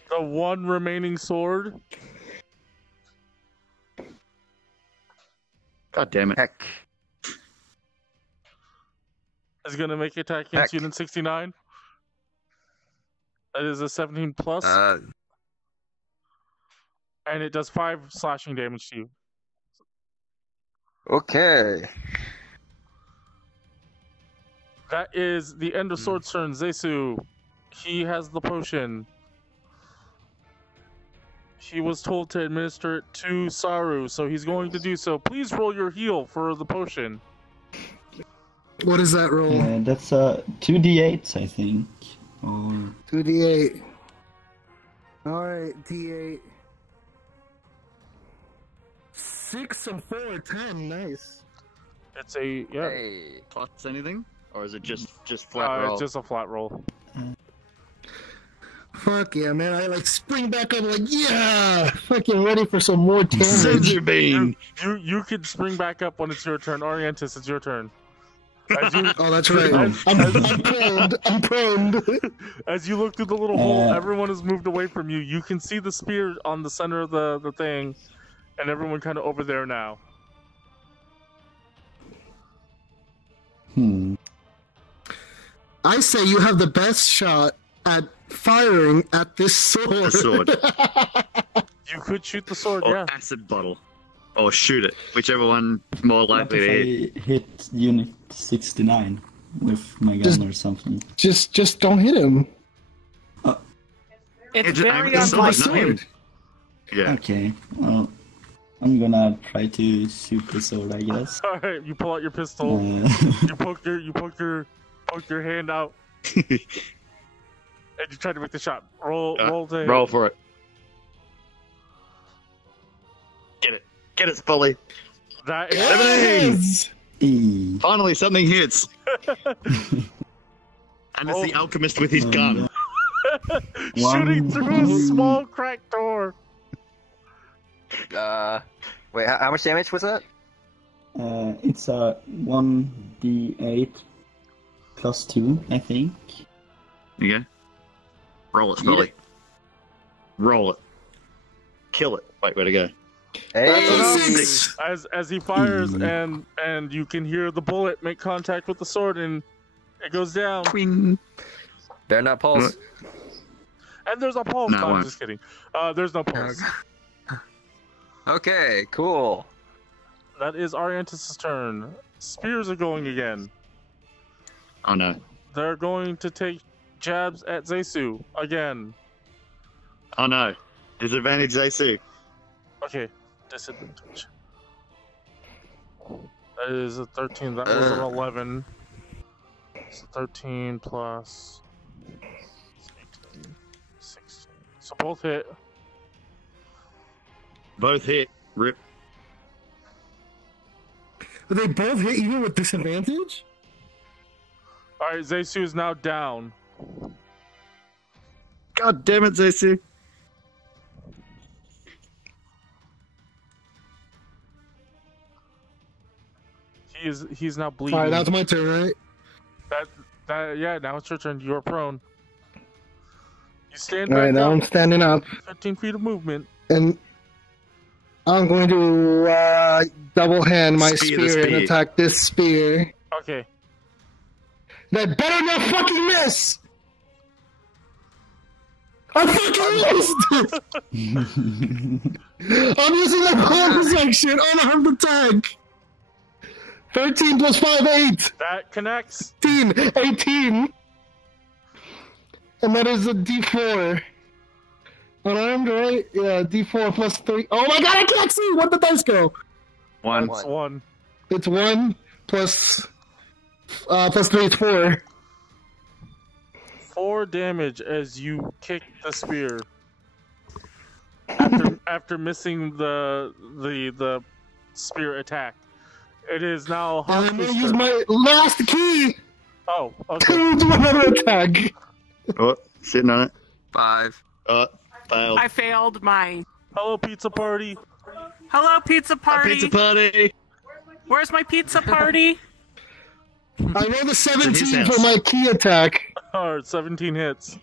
The one remaining sword. God damn it. Heck. Is going to make attack against Unit 69. That is a 17 plus. And it does 5 slashing damage to you. Okay. That is the end of Sword's turn. Zeisu. He has the potion. He was told to administer it to Saru, so he's going to do so. Please roll your heal for the potion. What is that roll? That's 2d8s, I think. Or 2d8. Alright, d8. 6 and 4, 10. Nice. It's a yeah. Hey. Plus anything? Or is it just flat roll? It's just a flat roll. Fuck yeah, man. I like spring back up like, yeah! Fucking ready for some more damage. Senzu bean! You can spring back up when it's your turn. Arientus, it's your turn. Oh, that's right. I'm prone. As you look through the little hole, everyone has moved away from you. You can see the spear on the center of the thing, and everyone kind of over there now. I say you have the best shot at firing at this sword. The sword. You could shoot the sword, Or yeah. acid bottle. Or shoot it. Whichever one more likely to hit. I hit Unit 69 with my gun or something. Just don't hit him. It's just aim very at the sword, unlikely. not him. Yeah. Okay, well, I'm gonna try to shoot the sword, I guess. All right, you pull out your pistol. You poke your hand out, and you try to make the shot. Roll to hit. Roll for it. Get it, Spoly. That is 17! Finally, something hits. And it's the alchemist with his gun. shooting through a small cracked door. Wait, how much damage was that? It's a 1d8 plus 2, I think. You go. Roll it, Spoly. Roll it. Kill it. Wait, where'd it go? Hey. As he fires, and you can hear the bullet make contact with the sword, and it goes down. Twing. Better not pulse. And there's a pulse. No, No, it I'm won't. just kidding. There's no pulse. Okay, cool. That is Arientus' turn. Spears are going again. Oh no. They're going to take jabs at Zeisu again. Oh no. Disadvantage Zeisu. Okay, disadvantage. That is a 13. That was an 11. So 13 plus 18, 16. So both hit. Both hit. Rip. But they both hit even with disadvantage? Alright, Zeisu is now down. God damn it, Zeisu. He's now bleeding. Alright, that's my turn, right? Yeah, now it's your turn. You're prone. You stand Alright, back now up. I'm standing up. 15 feet of movement. And I'm going to double hand my Spear the spear and spear. attack this spear. Okay. That better not fucking miss! I fucking missed! I'm using the bonus action unarmed attack! 13 plus 5, 8! That connects. 18! And that is a d4. Unarmed, right? Yeah, d4 plus 3. Oh my god, I can't see! Where'd the dice go? One. It's 1. It's 1 plus 3 is 4. 4 damage as you kick the spear. After missing the spear attack. It is now And I'm Hakku's gonna use turn. my last key Oh, okay. to do another attack. Oh, sitting on it. 5. Oh, failed. I failed my. Hello, pizza party. Hello, pizza party. Pizza party. Where's my pizza party? I rolled a 17 house. for my key attack. Alright, 17 hits.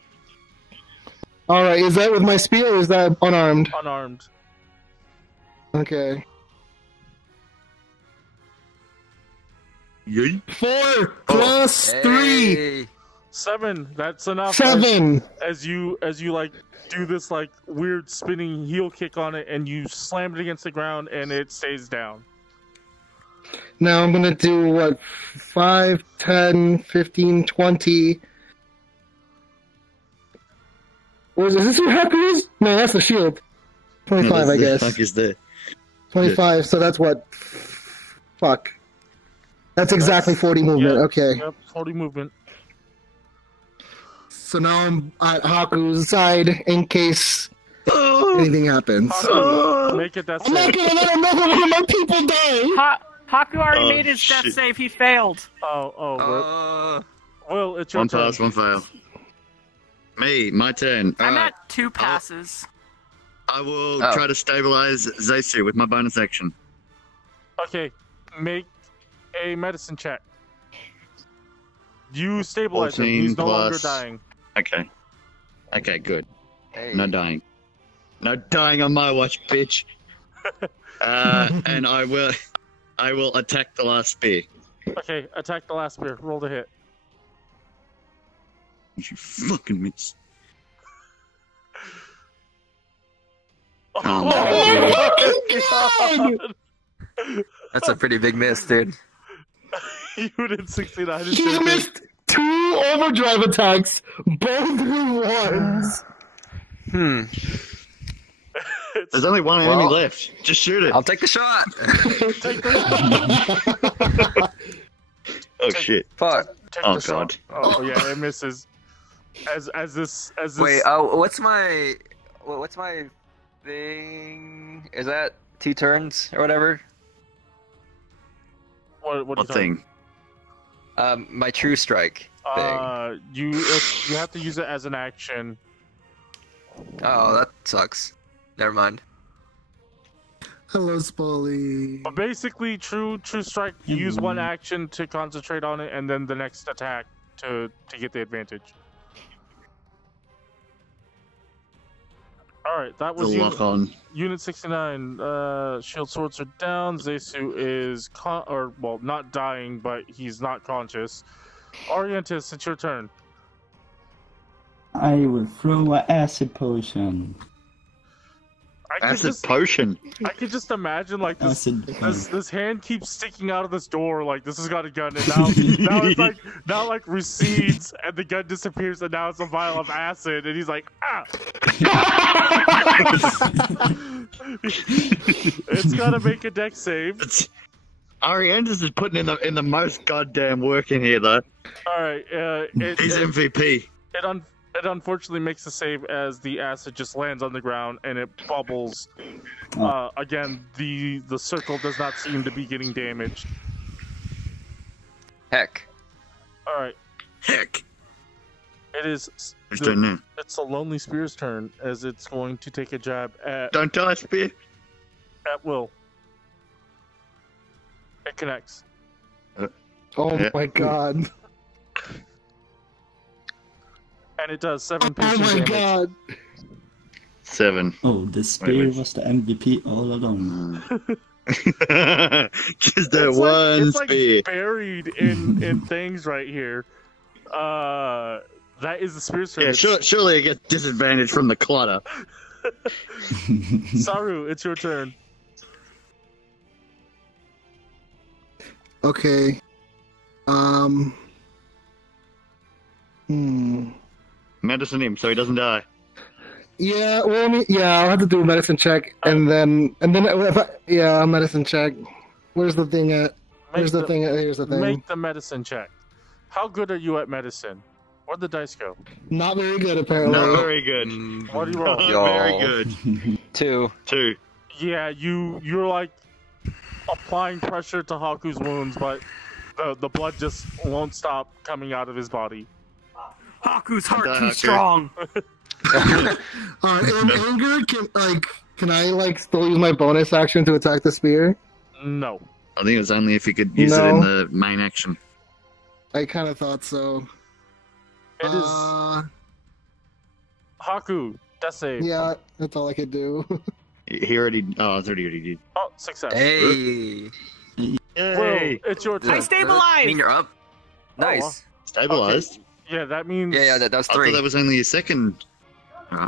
Alright, is that with my spear or is that unarmed? Unarmed. Okay. Yay. 4 plus 3. Hey. 7. That's enough. 7. As you like do this like weird spinning heel kick on it, and you slam it against the ground, and it stays down. Now I'm gonna do what? 5, 10, 15, 20. Is this your Hakku's? No, that's the shield. 25, I guess. Fuck is there? 25, so that's what? Fuck. That's exactly 40 movement, Yeah, okay. Yep, 40 movement. So now I'm at Haku's side in case anything happens. Hakku, make it that I'm not save. gonna let another one of my people die! Hakku already Oh, made his death shit. save. He failed. Oh, Will, it's your One turn. pass, one fail. Me, my turn. I'm Alright, at 2 passes. I will Oh. try to stabilize Zeisu with my bonus action. Okay, make a medicine check. You stabilize him. 14 He's no longer plus- dying. Okay. Okay, good. Hey. No dying. No dying on my watch, bitch. And I will attack the last spear. Okay, attack the last spear. Roll to hit. You fucking miss. Oh, Oh my That's a pretty big miss, dude. You did 69. He missed 2 overdrive attacks, both with ones. There's only one enemy Well, left. Just shoot it. I'll take the shot. Oh shit. Fuck. Oh god. Oh yeah, it misses. As this. Wait. What's my thing? Is that 2 turns or whatever? What are you What talking thing? My true strike thing. You have to use it as an action. Oh, that sucks. Never mind. Hello, Spoly. But basically, true strike. You use one action to concentrate on it, and then the next attack to get the advantage. All right, that The was lock on. Unit 69. Shield swords are down. Zeisu is not dying, but he's not conscious. Arientus, it's your turn. I will throw an acid potion. Acid potion. I could just imagine like this. Acid This hand keeps sticking out of this door like this has got a gun, and now it's like recedes and the gun disappears, and now it's a vial of acid, and he's like, ah. It's gotta make a dex save. Arientus is putting in the most goddamn work in here, though. All right. He's MVP. It unfortunately makes the save as the acid just lands on the ground and it bubbles. Again, the circle does not seem to be getting damaged. Heck. All right. Heck. It is. Who's doing that? It's the Lonely Spear's turn as it's going to take a jab at Don't die, Spear. will. It connects. Oh Yeah. my god. And it does 7 Oh piercing my damage. god. 7. Oh, the spear wait. was the MVP all along. Just that It's one like spear. buried in things right here. That is the spear's turn. Yeah, surely it gets disadvantage from the clutter. Saru, it's your turn. Okay. Medicine him so he doesn't die. Yeah, well, I mean, yeah, I'll have to do a medicine check, and then I'll medicine check. Where's the thing at? Here's the thing. Here's the thing. Make the medicine check. How good are you at medicine? Where'd the dice go? Not very good, apparently. Not very good. What do you roll? Not Y'all. very good. 2. 2. Yeah, you're like applying pressure to Hakku's wounds, but the blood just won't stop coming out of his body. Haku's heart Die, too Hakku. strong. In anger, can I still use my bonus action to attack the spear? No. I think it was only if you could use it in the main action. I kind of thought so. It is Hakku. Death save. Yeah, that's all I could do. He already. Oh, I thought he already did. Oh, success. Hey. Will, Yay! it's your turn. I stabilized. I mean, you're up. Nice. Stabilized. Yeah, that means. Yeah, that was I 3. thought that was only a second.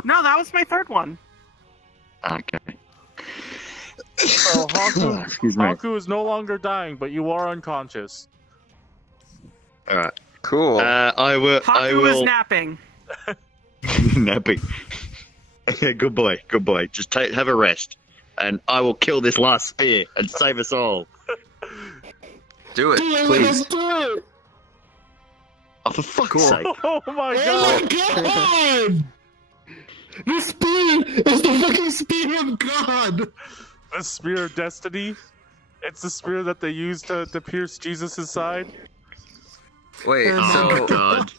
No, that was my third one. Okay. So Hakku, Excuse me. Hakku is no longer dying, but you are unconscious. All right. Cool. I will. I Haku is will. napping. Napping. Good boy. Good boy. Just have a rest, and I will kill this last spear and save us all. Do it, Let's please. do it! Oh, for fuck's Cool. sake! Oh my Oh god! my god! The spear is the fucking spear of God! The spear of destiny. It's the spear that they used to pierce Jesus' side. Wait, Oh so god.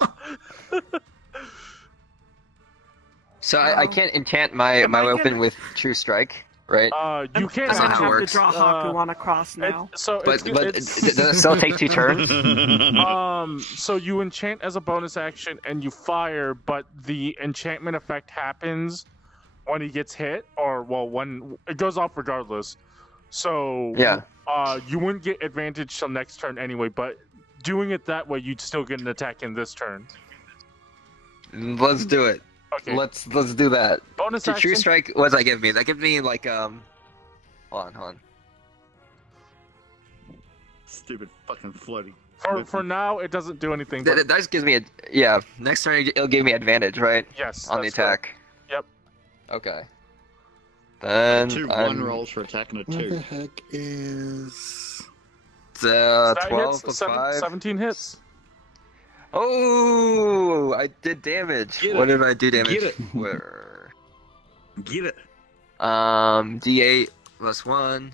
so I can't enchant my Am I weapon gonna- with True Strike, right? You can't. That's I not how it have works. to draw Haku on a cross It, now. so But it's, does it still take 2 turns? so you enchant as a bonus action and you fire, but the enchantment effect happens when he gets hit, or when it goes off regardless. So Yeah. You wouldn't get advantage till next turn anyway, but doing it that way, you'd still get an attack in this turn. Let's do it. Okay. Let's do that. Bonus The action. True Strike. What does that give me? That gives me like Hold on. Stupid fucking floating. For now, it doesn't do anything. But That just gives me next turn it'll give me advantage, right? yes, On the that's correct. attack. Yep. Okay. Then 2 I'm 1 rolls for attack and a What the 2. heck is... That 12 hits, plus 7, 5. 17 hits. Oh, I did damage. Get What it. did I do damage? Get it. Where? Get it. D8 plus 1.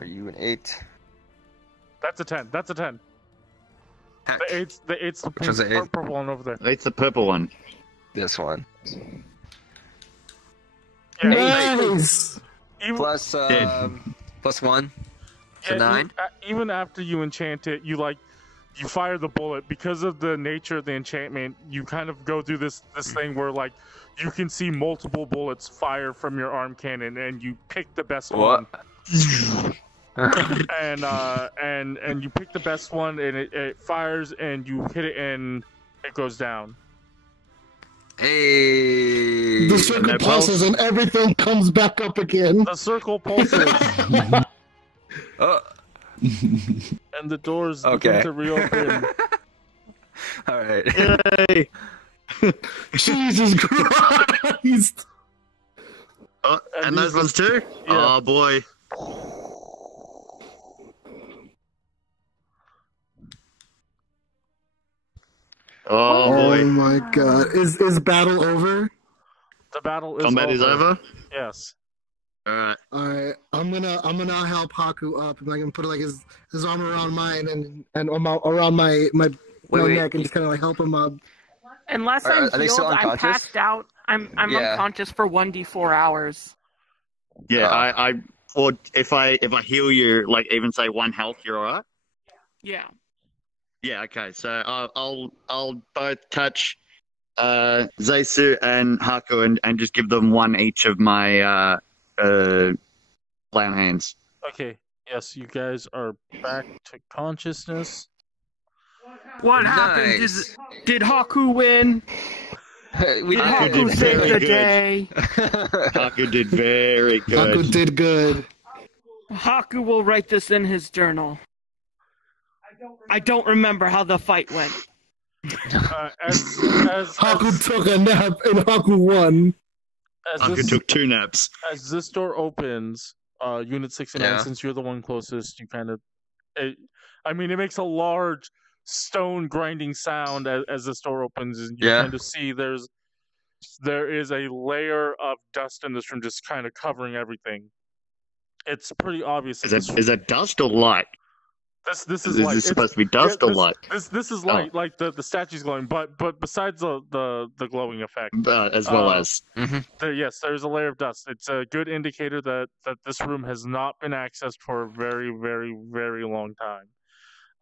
Are you an 8? That's a 10. That's a 10. Heck. The eight's the Which was the eighth? purple one over there. It's the purple one. This one. Yeah, Nice! even, Plus, Dead. plus 1. So yeah, 9. even after you enchant it, you fire the bullet because of the nature of the enchantment. You kind of go through this thing where you can see multiple bullets fire from your arm cannon, and you pick the best one. And you pick the best one, and it fires, and you hit it, and it goes down. Hey. The circle pulses and everything comes back up again. The circle pulses, Oh. and the doors Okay. begin to reopen. All right. Yay! Jesus Christ! Oh, and those ones too? Yeah. Oh boy. Oh Oh boy. my god. Is battle over? The battle is Combat over. is over? Yes. Alright. Alright. I'm gonna help Haku up and I can put like his arm around mine and around my Wait. neck and just kinda like help him up. Unless Are I'm they still healed, I'm unconscious? passed out. I'm Yeah. unconscious for 1d4 hours. Yeah, I or if I heal you, like even say 1 health, you're alright? Yeah. Yeah, okay. So I'll both touch Zeisu and Hakku and just give them 1 each of my lay on hands. Okay. Yes, you guys are back to consciousness. What happened? Nice. Did Hakku win? We Did Hakku Hakku did save very the good. day? Hakku did very good. Haku did good. Hakku will write this in his journal. I don't remember how the fight went. As Haku took a nap and Haku won. Hakku took 2 naps. as this door opens, Unit 69, Yeah. since you're the one closest, you kind of... it makes a large stone grinding sound as this door opens, and you Yeah. kind of see there is a layer of dust in this room just kind of covering everything. It's pretty obvious. Is that dust or light? This Is is light. this supposed to be dust or light? This is light, like the statue's glowing, but besides the glowing effect, As well as. yes, there's a layer of dust. It's a good indicator that this room has not been accessed for a very, very, very long time.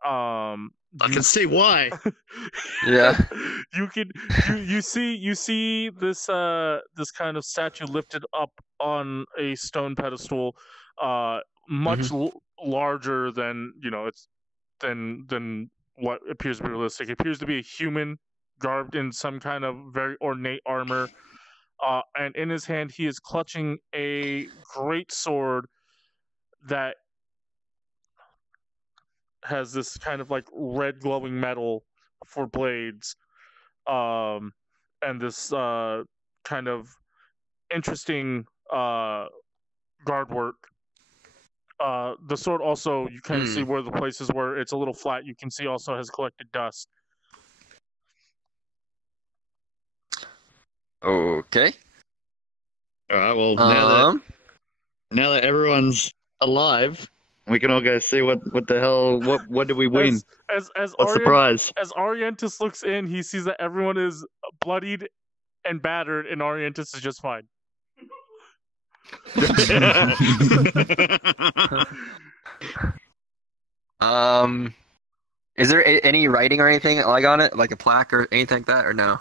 I can see why. Yeah. You see this kind of statue lifted up on a stone pedestal, much larger than than what appears to be realistic. It appears to be a human garbed in some kind of very ornate armor, and in his hand he is clutching a great sword that has this kind of like red glowing metal for blades, and this kind of interesting guard work. The sword also, you kind of see where the places where it's a little flat, you can see also has collected dust. Okay. Alright, well, now that everyone's alive, we can all go see what the hell, what did we win? What's the prize? As Arientus looks in, he sees that everyone is bloodied and battered, and Arientus is just fine. Is there any writing or anything like on it, like a plaque or anything like that, or no?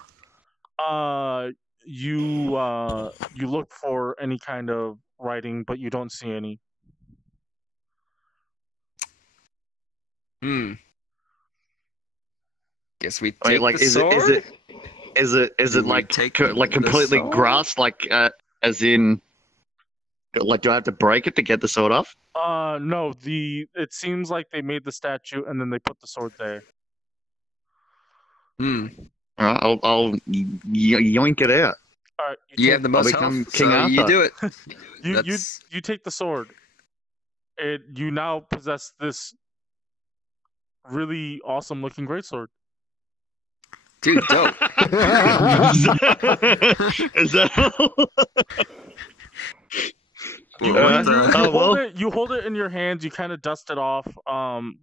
You look for any kind of writing, but you don't see any. Guess we take like the sword. Is it like completely sword? grass, like as in, like, do I have to break it to get the sword off? No. It seems like they made the statue and then they put the sword there. Alright, I'll yoink it out. All right, You have the most become health, King so you Arthur. do it. you take the sword. You now possess this really awesome looking greatsword. Dude, dope. Is that You hold it in your hands. You kind of dust it off,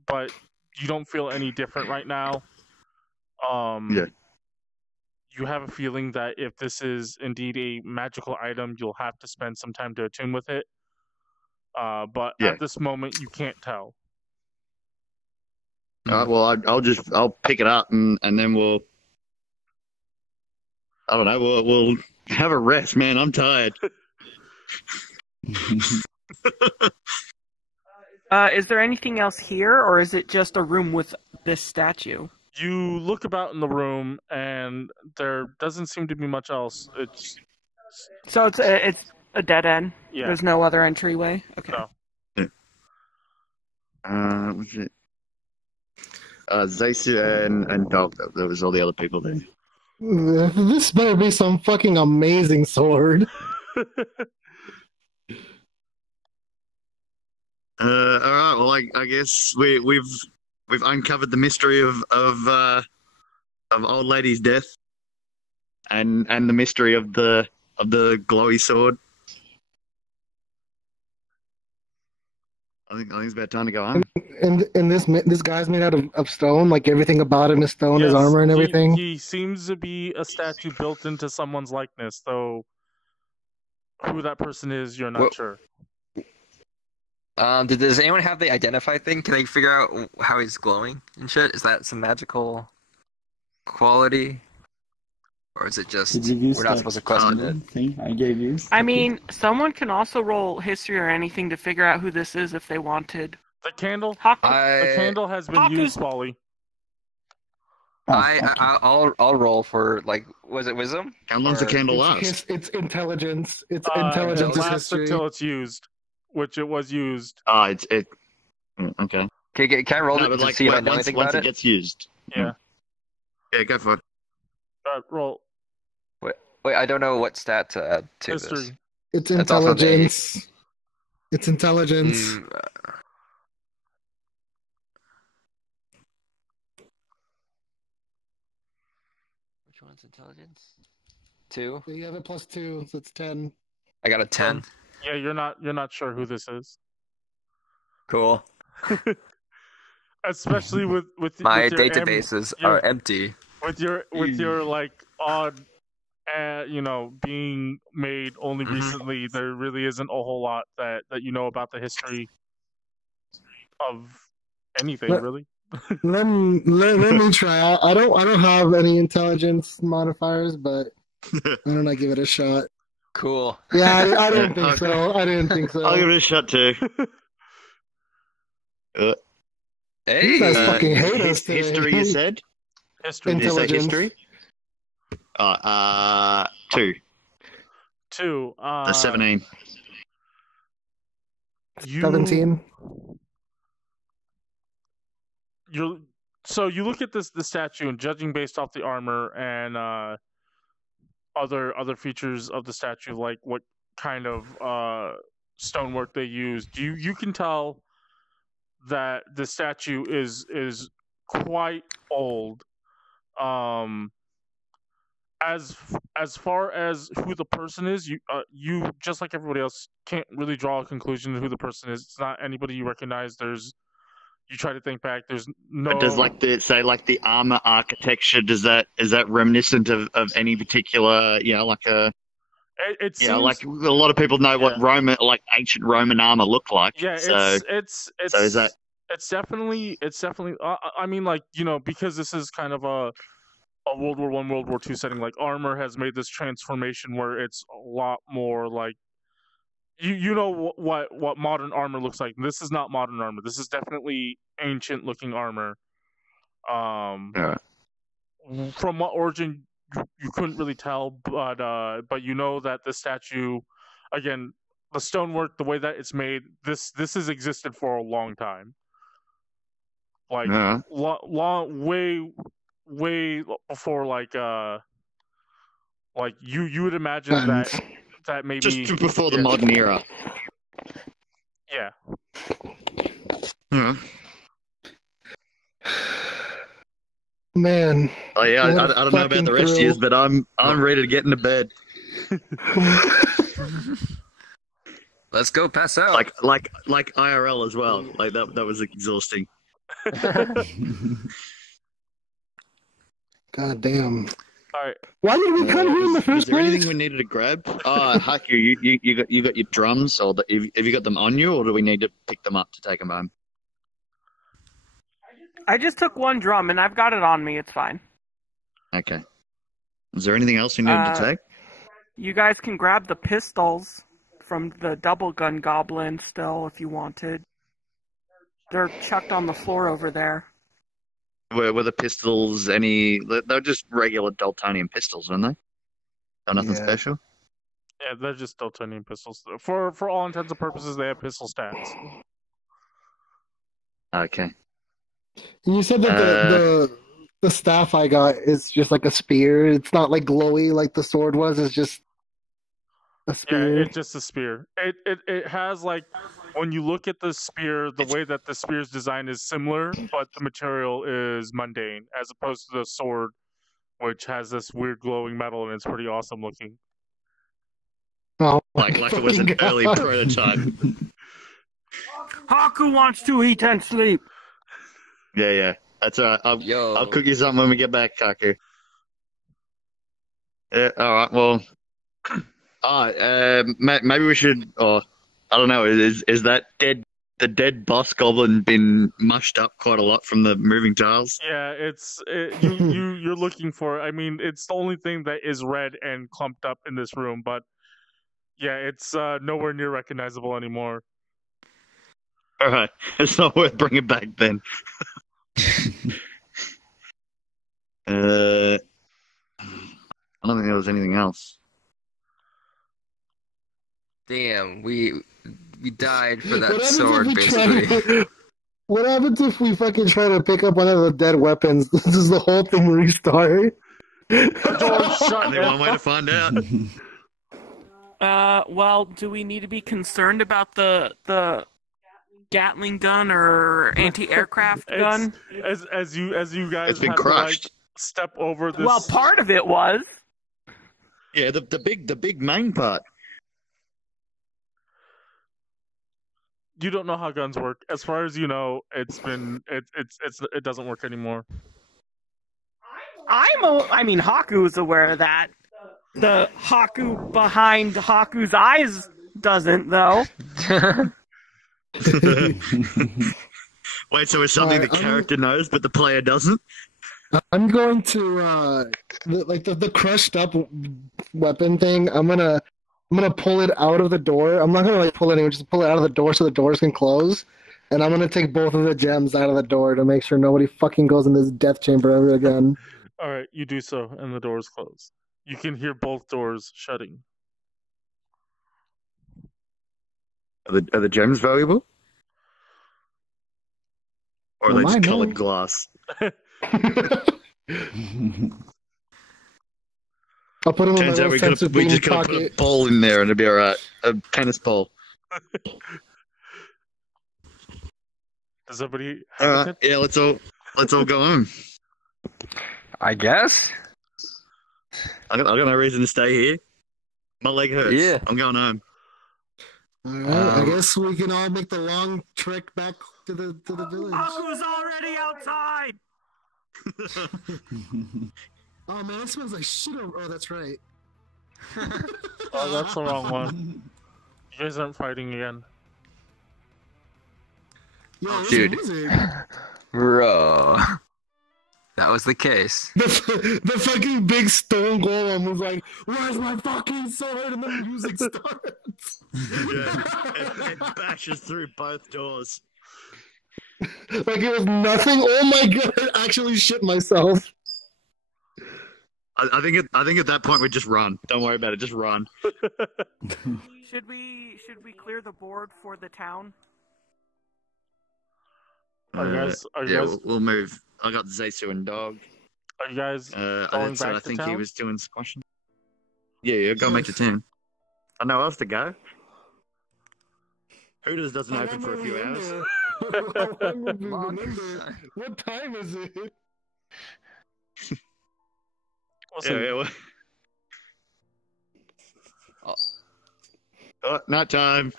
but you don't feel any different right now. Yeah. You have a feeling that if this is indeed a magical item, you'll have to spend some time to attune with it. But at this moment, you can't tell. Well, I'll pick it up and then we'll. I don't know. We'll have a rest, man. I'm tired. Is there anything else here, or is it just a room with this statue? You look about in the room, and there doesn't seem to be much else. So it's a dead end. Yeah. There's no other entryway. Okay. No. Was it? Zeisu and Dog. There was all the other people there. This better be some fucking amazing sword. All right. Well, I guess we've uncovered the mystery of of old lady's death, and the mystery of the glowy sword. I think it's about time to go home. And this guy's made out of stone. Like everything about him is stone. His armor and everything. He seems to be a statue built into someone's likeness, though who that person is, you're not sure. Does anyone have the identify thing? Can they figure out how he's glowing and shit? Is that some magical quality? Or is it just we're not supposed to question it? Thing I gave you. I mean, someone can also roll history or anything to figure out who this is if they wanted. The candle? Hakku. The candle has been used, Spoly. I'll roll for, like, was it wisdom? How long's the candle last? It's intelligence. It's intelligence It is lasts history. until it's used, which it was used. Okay. Can I roll it to see if I know anything about it? Once it gets used. Yeah. Yeah, go for it. Roll. Wait, I don't know what stat to add to History. this. It's That's off of intelligence. It's intelligence. Which one's intelligence? 2. So you have it +2, so it's 10. I got a 10. Yeah, you're not sure who this is. Cool. Especially with My with your databases are empty. With your like odd, being made only recently. There really isn't a whole lot that you know about the history of anything, really. Let me try. I don't have any intelligence modifiers, but why don't I give it a shot? Cool. Yeah, I didn't think so. I didn't think so. I'll give it a shot too. Hey, you guys fucking hate us today. History, you said? History. Did you say history? 2. 2. The 17. 17. So you look at the statue, and judging based off the armor and other features of the statue, like what kind of stonework they used, you can tell that the statue is quite old. As far as who the person is, you just like everybody else can't really draw a conclusion to who the person is. It's not anybody you recognize. You try to think back. There's no. But does the armor architecture, is that reminiscent of any particular like a. It seems, like a lot of people know what ancient Roman armor looked like. Yeah, so is that? It's definitely. I mean, because this is kind of a World War I, World War II setting. Like, armor has made this transformation where it's a lot more like. You know what modern armor looks like. This is not modern armor. This is definitely ancient looking armor. From what origin you couldn't really tell, but you know that the statue, again, the stonework, the way that it's made, this has existed for a long time. Like long, way before you would imagine that maybe just before the modern era. Yeah. Man. Oh yeah, I don't know about the rest of you, but I'm ready to get into bed. Let's go pass out. Like IRL as well. Like that was exhausting. God damn. All right. Why did we come here in the first Is there place? anything we needed to grab? Hakku, you got your drums, or have you got them on you, or do we need to pick them up to take them home? I just took one drum and I've got it on me. It's fine. Okay. Is there anything else we needed to take? You guys can grab the pistols from the double gun goblin still if you wanted. They're chucked on the floor over there. Were the pistols any... They're just regular Dultonian pistols, aren't they? They're nothing special? Yeah, they're just Dultonian pistols. For all intents and purposes, they have pistol stats. Okay. And you said that the staff I got is just like a spear. It's not like glowy like the sword was. It's just a spear. Yeah, it's just a spear. It has like, when you look at the spear, the way that the spear's design is similar, but the material is mundane, as opposed to the sword, which has this weird glowing metal, and it's pretty awesome looking. Oh, Like it was an fucking early God. prototype. Hakku wants to eat and sleep. Yeah. That's alright. Yo. I'll cook you something when we get back, Hakku. Yeah, alright, well. Maybe we should. Oh, I don't know. Is that the dead boss goblin been mushed up quite a lot from the moving tiles? Yeah, you're looking for. I mean, it's the only thing that is red and clumped up in this room, but yeah, it's nowhere near recognizable anymore. Alright, it's not worth bringing back then. I don't think there was anything else. Damn, we died for that What happens if sword, we try basically. to- What happens if we fucking try to pick up one of the dead weapons? This is the whole thing restart. I think one way to find out. Well, do we need to be concerned about the Gatling gun or anti-aircraft gun? As you guys It's been had to, crushed. like, step over this. Well, part of it was. Yeah, the big main part. You don't know how guns work. As far as you know, it doesn't work anymore. I mean, Haku's aware of that. The Hakku behind Haku's eyes doesn't, though. Wait, so it's something the character knows, but the player doesn't? I'm going to the crushed up weapon thing. I'm gonna pull it out of the door. I'm not gonna like pull it anywhere, just pull it out of the door so the doors can close. And I'm gonna take both of the gems out of the door to make sure nobody fucking goes in this death chamber ever again. All right, you do so, and the doors close. You can hear both doors shutting. Are the gems valuable? Or are Well, they just mine colored are. glass? I'll put them in my Turns out little sense of we being just gotta put a pocket. ball in there and it'll be alright. A tennis ball. Does everybody have Alright, it? yeah, let's all go home. I guess. I got no reason to stay here. My leg hurts. Yeah. I'm going home. Alright, I guess we can all make the long trek back to the village. Haku's already outside! Oh man, it smells like shit over. Oh, that's right. Oh, that's the wrong one. You guys aren't fighting again. Yo, this Dude. wizard. Bro. That was the case. The fucking big stone golem was like, "Where's my fucking sword?" And then the music starts. Yeah. It bashes through both doors. Like it was nothing. Oh my god! I actually shit myself. I think at that point we just run. Don't worry about it. Just run. Should we clear the board for the town? Are you guys We'll move. I got Zeisu and dog. are you guys I going said back I to think he town? was doing squashing. Yeah, go make the team. I know else to go. Hooters doesn't open for a few hours. What time is it? Listen, Yeah, well. Oh, not time.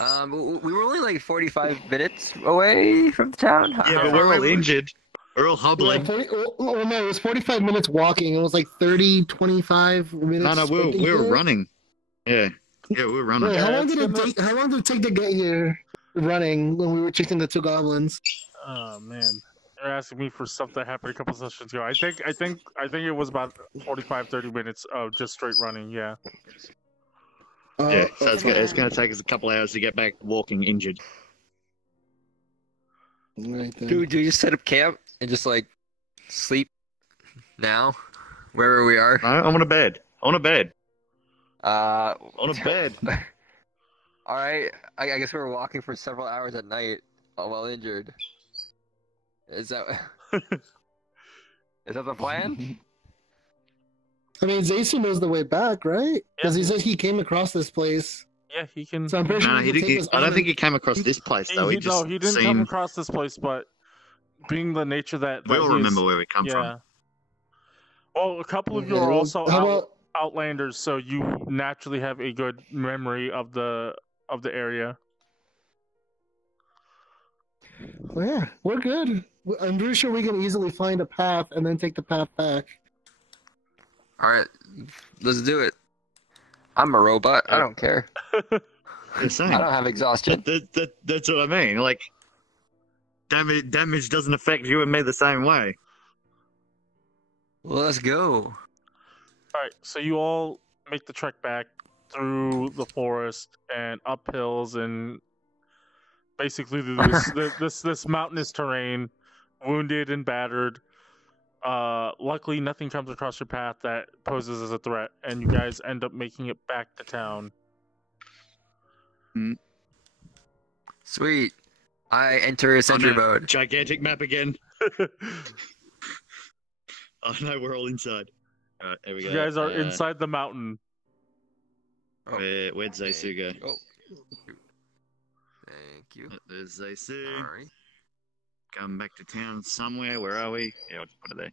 We were only like 45 minutes away from the town. Yeah, but we're all injured. We're all hobbling. Oh no, it was 45 minutes walking. It was like 30, 25 minutes. No, we sprinting were here. running. Yeah, we were running. Wait, how long it's did it gonna- take? How long did it take to get here running when we were chasing the two goblins? oh man, you're asking me for stuff that happened a couple sessions ago. I think it was about 45-30 minutes of just straight running. Yeah. Yeah, so it's gonna take us a couple hours to get back walking injured. Right then. Do you just set up camp and just like sleep now, wherever we are? No, I'm on a bed. On a bed. Uh, On a bed. all right. I guess we were walking for several hours at night, while injured. Is that the plan? I mean, Zeisu knows the way back, right? Because he said he came across this place. Yeah, he can. So I'm pretty sure No, he can take us I don't on think he came across this place though. He just he didn't seen. come across this place, but being the nature that We all he is- remember where we come yeah, from. Well, a couple of you Yeah, are also how about- outlanders, so you naturally have a good memory of the area. Well, yeah, we're good. I'm pretty sure we can easily find a path and then take the path back. Alright, let's do it. I'm a robot. I don't care. The same. I don't have exhaustion. That's what I mean. Like, damage doesn't affect you and me the same way. Well, let's go. Alright, so you all make the trek back through the forest and up hills and basically through this mountainous terrain, wounded and battered. Luckily, nothing comes across your path that poses as a threat, and you guys end up making it back to town. Sweet. I enter sentry mode. Gigantic map again. Oh no, we're all inside. Alright, there we go. You guys are inside the mountain. Oh. Where'd Zeisu go? Oh. Thank you. There's Zeisu. Alright. Coming back to town somewhere. Where are we? Yeah, I'll just put it there.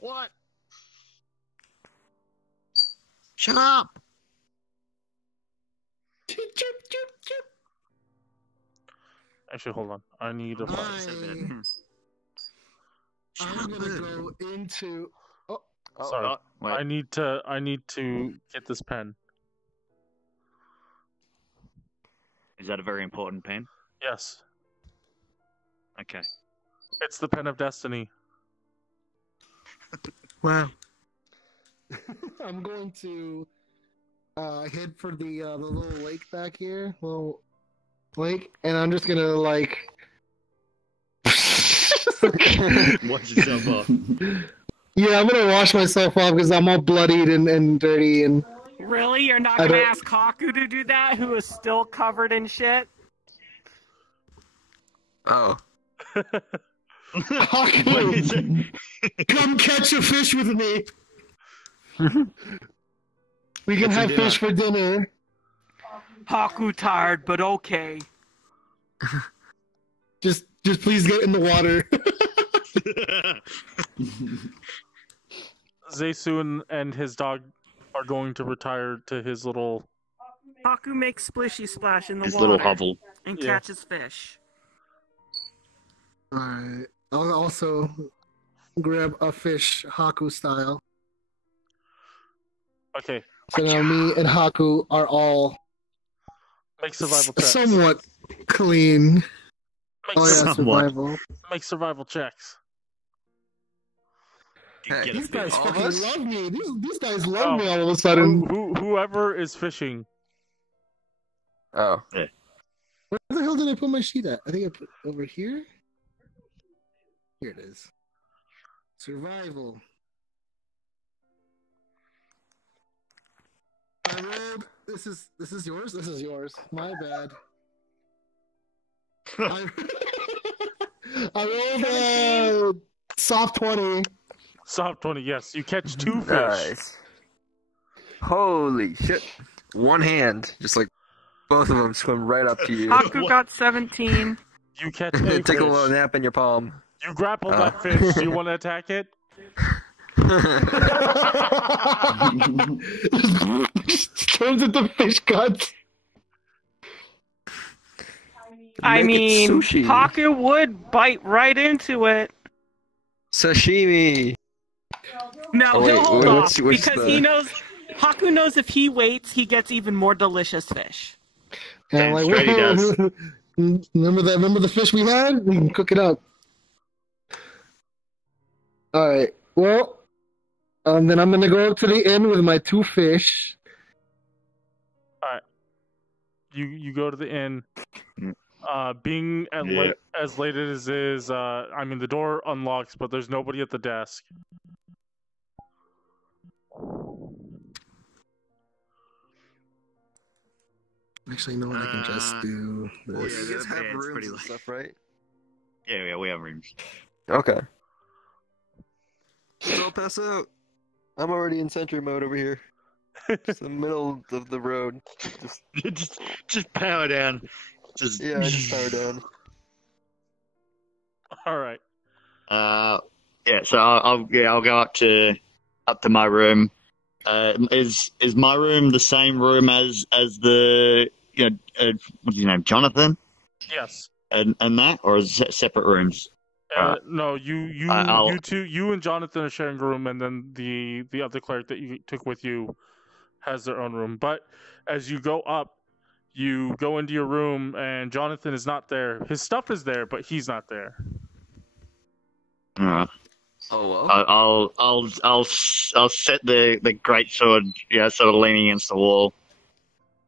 What? Shut up! Actually, hold on. I need a find. I'm gonna go into. Sorry, wait. I need to get this pen. Is that a very important pen? Yes, Okay. it's the pen of destiny. Wow. I'm going to head for the little lake back here, little lake, and I'm just gonna like. Watch yourself off. Yeah, I'm gonna wash myself off because I'm all bloodied and dirty and. Really? You're not I gonna don't- ask Hakku to do that, who is still covered in shit? Oh. Hakku, come catch a fish with me. We can have fish for dinner. Hakku tired, but okay. Just please get in the water. Zeisu and his dog are going to retire to his little. Hakku makes splishy splash in the His water little hovel. and Yeah. catches fish. Alright. I'll also grab a fish Haku style. Okay, So now me and Haku are all make survival checks. somewhat clean. Make, Oh yeah, Somewhat. survival. make survival checks. Hey, Get a These guys fish. all of fucking us? love me. These guys love me Oh. all of a sudden. Whoever is fishing. Oh. Where the hell did I put my sheet at? I think I put it over here. Here it is. Survival. I rolled. This is yours. This is yours. My bad. I rolled a soft 20. Soft 20, yes. You catch 2 fish. Nice. Holy shit. One hand. Just like both of them swim right up to you. Hakku got 17. You catch a Take fish. a little nap in your palm. You grapple that fish. Do you want to attack it? Just turns into fish guts. I Make it mean, sushi. Hakku would bite right into it. Sashimi. No, Oh, he'll wait, hold what's- off what's because the- he knows. Hakku knows if he waits, he gets even more delicious fish. And I'm like, Straight he does. remember that? Remember the fish we had? We can cook it up. All right. Well, then I'm gonna go up to the inn with my 2 fish. You go to the inn. Being Yeah. as late as it is, I mean, the door unlocks, but there's nobody at the desk. Actually, you know what? I can just do Well, this. you guys Yeah, have it's rooms pretty and late. stuff, right? Yeah, we have rooms. Okay. So I'll pass out. I'm already in sentry mode over here. Just in the middle of the road. just power down. Just Yeah, I just power down. All right. Yeah, so I'll go up to my room. Is my room the same room as the what's his name, Jonathan? Yes. And that, or is it separate rooms? No, you two, you and Jonathan are sharing a room, and then the other cleric that you took with you has their own room. But as you go up, you go into your room, and Jonathan is not there. His stuff is there, but he's not there. Alright. Oh well. I'll set the greatsword, sort of leaning against the wall.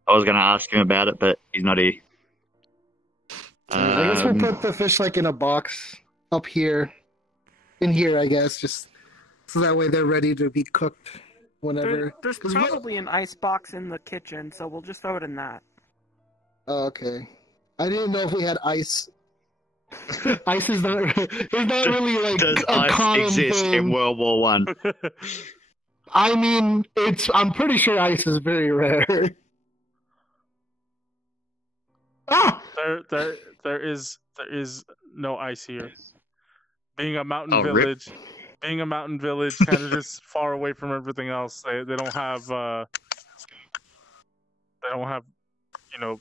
I was going to ask him about it, but he's not here. I guess we'll put the fish in a box up here, in here. I guess just so that way they're ready to be cooked whenever. There's probably an ice box in the kitchen, so we'll just throw it in that. Oh, okay. I didn't know if we had ice. Ice is not. It's not really like Does a ice common exist thing. in World War One? I mean, I'm pretty sure ice is very rare. Ah! There is no ice here. Being a mountain Rip. village, kind of just far away from everything else. They don't have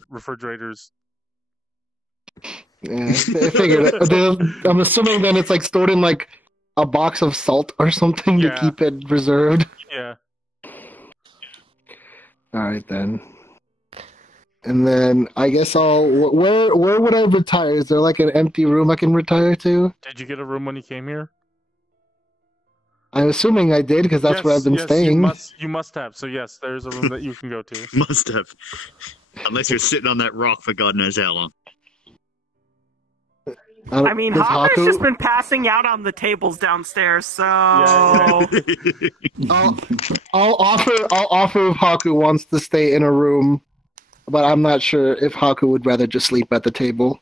refrigerators. Yeah, I figured it. I'm assuming then it's stored in a box of salt or something to keep it reserved. Yeah. All right then. And then I guess where would I retire? Is there an empty room I can retire to? Did you get a room when you came here? I'm assuming I did because that's where I've been staying. You must have. So yes, there's a room that you can go to. Must have. Unless you're sitting on that rock for God knows how long. I mean, Hakku's just been passing out on the tables downstairs, so Yeah. I'll offer if Hakku wants to stay in a room, but I'm not sure if Hakku would rather just sleep at the table.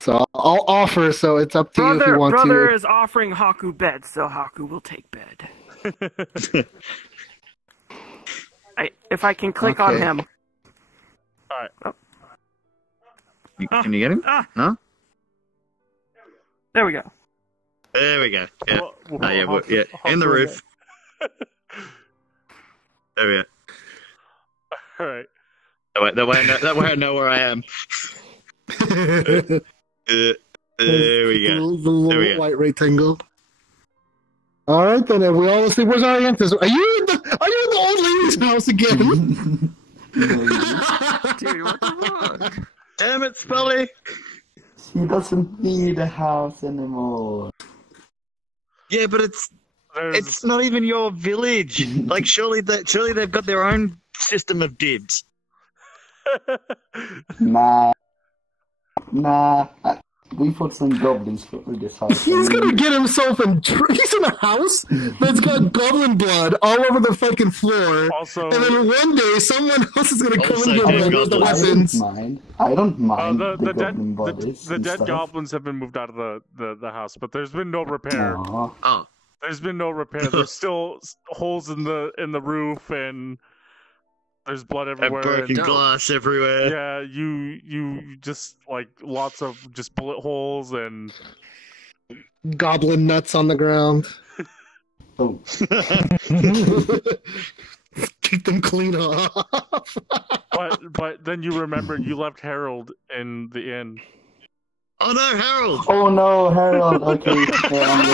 So I'll offer. So it's up to you if you want Brother to. is offering Hakku bed, so Hakku will take bed. If I can click on him. All right. Oh. Can you get him? No? There we go. There we go. Yeah. Well, In the roof. There we go. All right. That way I know where I am. There we go. The little white rectangle. All right then. If we all see, where's Arientus? Are you in the old lady's house again? Dude, what the fuck? Damn it, Spoly! She doesn't need a house anymore. Yeah, but it's not even your village. Surely they've got their own system of dibs. Nah. We put some goblins for this house. He's gonna get himself he's in a house that's got goblin blood all over the fucking floor. Also, and then one day someone else is gonna come Also in here with the weapons. I don't mind the goblin bodies. the and dead stuff. goblins have been moved out of the house, but there's been no repair. Aw. Oh, There's been no repair. There's still holes in the roof, and there's blood and everywhere. broken glass everywhere. Yeah, you just lots of just bullet holes and Goblin nuts on the ground. Oh, Keep them clean off. but then you remembered you left Harold in the inn. Oh no, Harold! oh no, Harold. Okay, yeah, I'm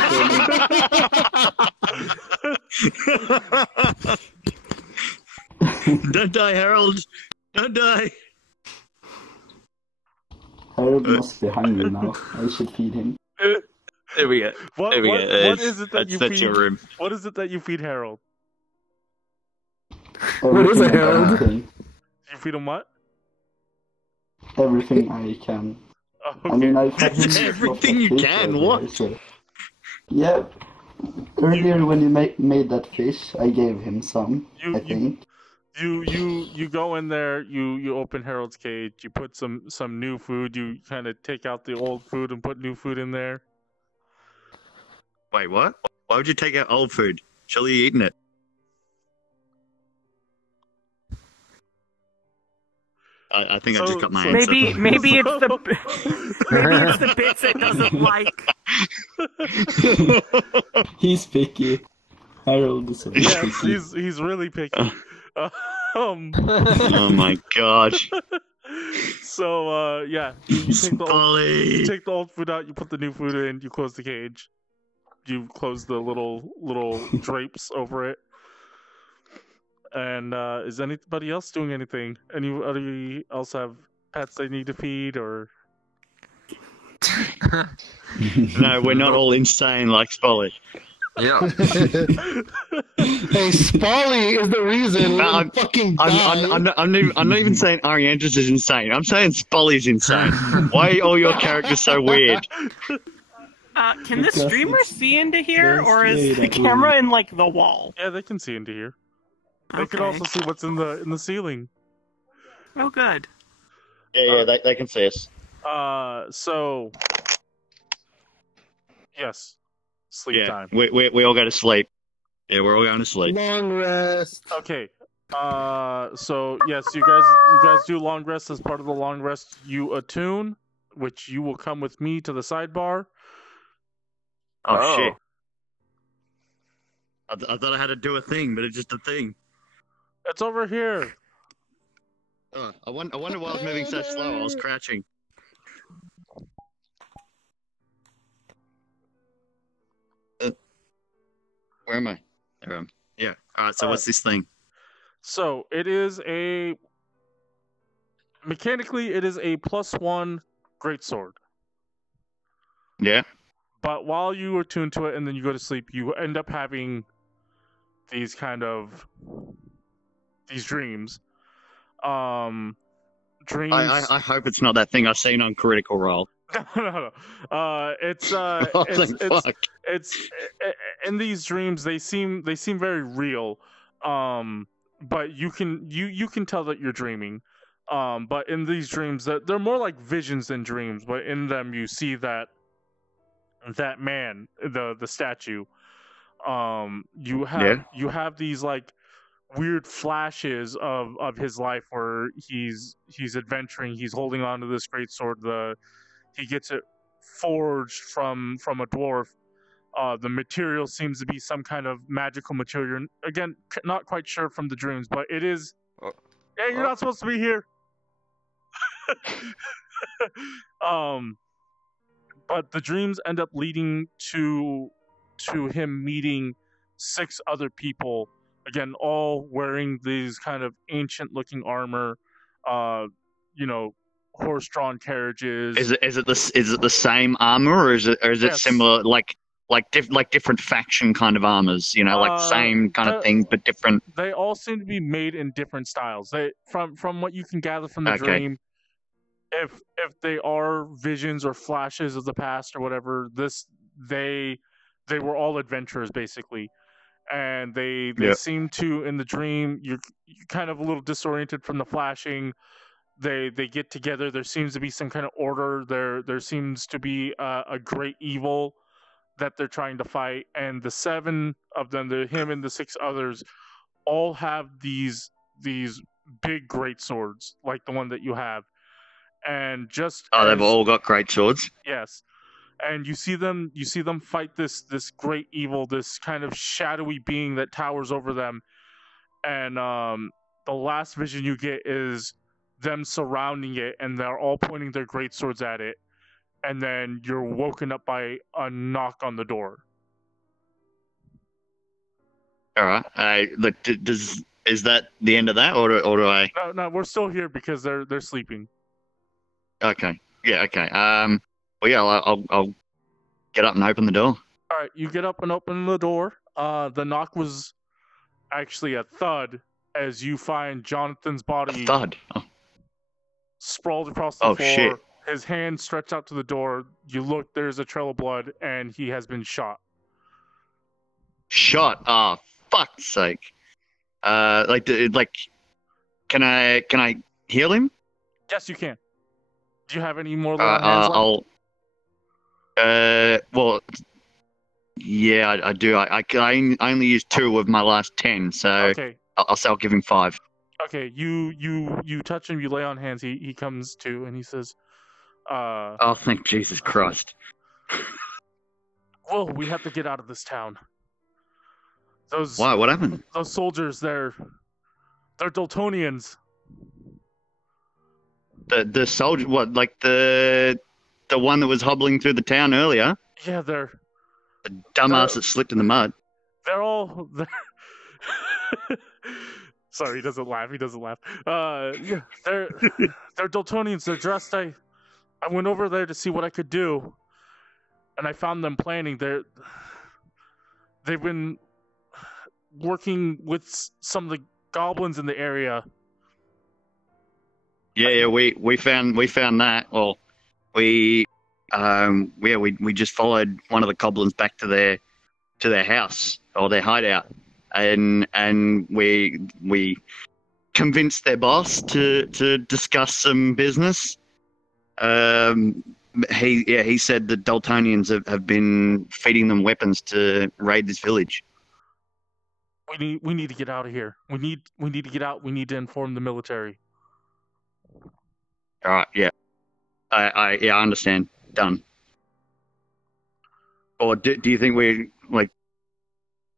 with you. Don't die, Harold! Don't die! Harold must be hungry now. I should feed him. There we go. What is it that you That's feed? your room. What is it that you feed Harold? What is it, Everything Harold? I can. You feed him what? Everything I can. Oh, I mean, okay. I've had him Everything you lots of can, fish what? earlier, so- Yeah. Earlier when you made that fish, I gave him some, I think. You go in there, you open Harold's cage, you put some new food, you kind of take out the old food and put new food in there. Wait, what? Why would you take out old food? Surely you're eating it. I think I just got my answer. Maybe it's the bits it doesn't like. He's picky. Harold is a bit Yes, picky. he's really picky. Oh my gosh. So yeah, you take the Spoly. old food out, you put the new food in, you close the cage, you close the little drapes over it. And is anybody else doing anything? Anybody else have pets they need to feed or? No, we're not all insane like Spoly. Yeah. Hey, Spoly is the reason we fucking died. I'm not even saying Arientus is insane. I'm saying Spoly's insane. Why are all your characters so weird? Can the streamer see into here, That's or is weird, the I camera in like the wall? Yeah, they can see into here. They can Okay. also see what's in the ceiling. Oh, good. Yeah, they can see us. So yes, sleep time. We all go to sleep. Yeah, we're all going to sleep. Long rest. Okay. So yes, you guys do long rest. As part of the long rest, you attune, which you will come with me to the sidebar. Oh, shit. I thought I had to do a thing, but it's just a thing. It's over here. Oh, I wonder why I was moving so slow. I was crouching. Where am I? There I am. Yeah. Alright, so what's this thing? So it is mechanically it is a +1 greatsword. Yeah. But while you attune to it and then you go to sleep, you end up having these dreams. Dreams. I hope it's not that thing I've seen on Critical Role. No. It's Thank fuck. it's in these dreams they seem very real. But you can tell that you're dreaming. But in these dreams they're more like visions than dreams, but in them you see that man, the statue. You have these like weird flashes of his life where he's adventuring, he's holding on to this great sword. He gets it forged from a dwarf. The material seems to be some kind of magical material. Again, not quite sure from the dreams, but it is. Hey, you're not supposed to be here. But the dreams end up leading to him meeting 6 other people. Again, all wearing these kind of ancient-looking armor. Horse-drawn carriages. Is it the same armor, or is it Yes. similar, like different faction kind of armors? Like same kind of things but different. They all seem to be made in different styles. From what you can gather from the dream, if they are visions or flashes of the past or whatever, they were all adventurers basically, and they seem to, in the dream, you're kind of a little disoriented from the flashing. They get together. There seems to be some kind of order. There seems to be a great evil that they're trying to fight, and the 7 of them, him and the 6 others, all have these big great swords like the one that you have, and just they've all got great swords. Yes, and you see them fight this great evil, this kind of shadowy being that towers over them, and the last vision you get is them surrounding it, and they're all pointing their great swords at it, and then you're woken up by a knock on the door. All right. Look, is that the end of that, or do I? No, we're still here because they're sleeping. Okay. Yeah. Okay. Well, yeah. I'll get up and open the door. All right, you get up and open the door. The knock was actually a thud as you find Jonathan's body. A thud. Oh. Sprawled across the floor. Shit. His hand stretched out to the door. You look, there's a trail of blood, and he has been shot. Shot? Oh, fuck's sake. Can I heal him? Yes, you can. Do you have any more lay on hands left? Well, yeah, I do. I only used 2 of my last 10, so Okay. I'll say I'll give him 5. Okay, you touch him, you lay on hands, he comes to, and he says, Oh, thank Jesus Christ. Well, we have to get out of this town. Those Why? What happened? Those soldiers, they're Dultonians. The soldier, what? Like the one that was hobbling through the town earlier? Yeah, they're The dumbass that slipped in the mud. they're all. Sorry, he doesn't laugh. Yeah, they're Dultonians. They're dressed. I went over there to see what I could do, and I found them planning. They've been working with some of the goblins in the area. Yeah, we found that. Well, we just followed one of the goblins back to their house or their hideout, and we convinced their boss to discuss some business. He said the Dultonians have been feeding them weapons to raid this village. We need to get out of here. We need to get out. We need to inform the military. All right, yeah. I understand. Done. Or do you think we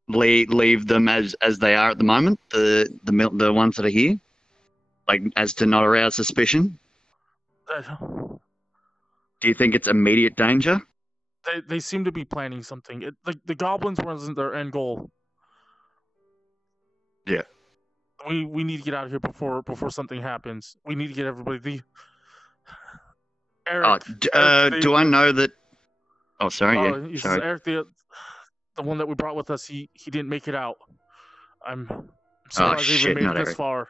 leave them as they are at the moment? The ones that are here, as to not arouse suspicion. Do you think it's immediate danger? They seem to be planning something. The goblins wasn't their end goal. Yeah. We need to get out of here before something happens. We need to get everybody. Eric. Do I know that? Oh, sorry. Yeah. Sorry. Eric, the one that we brought with us, he didn't make it out. I'm surprised he even made it this far.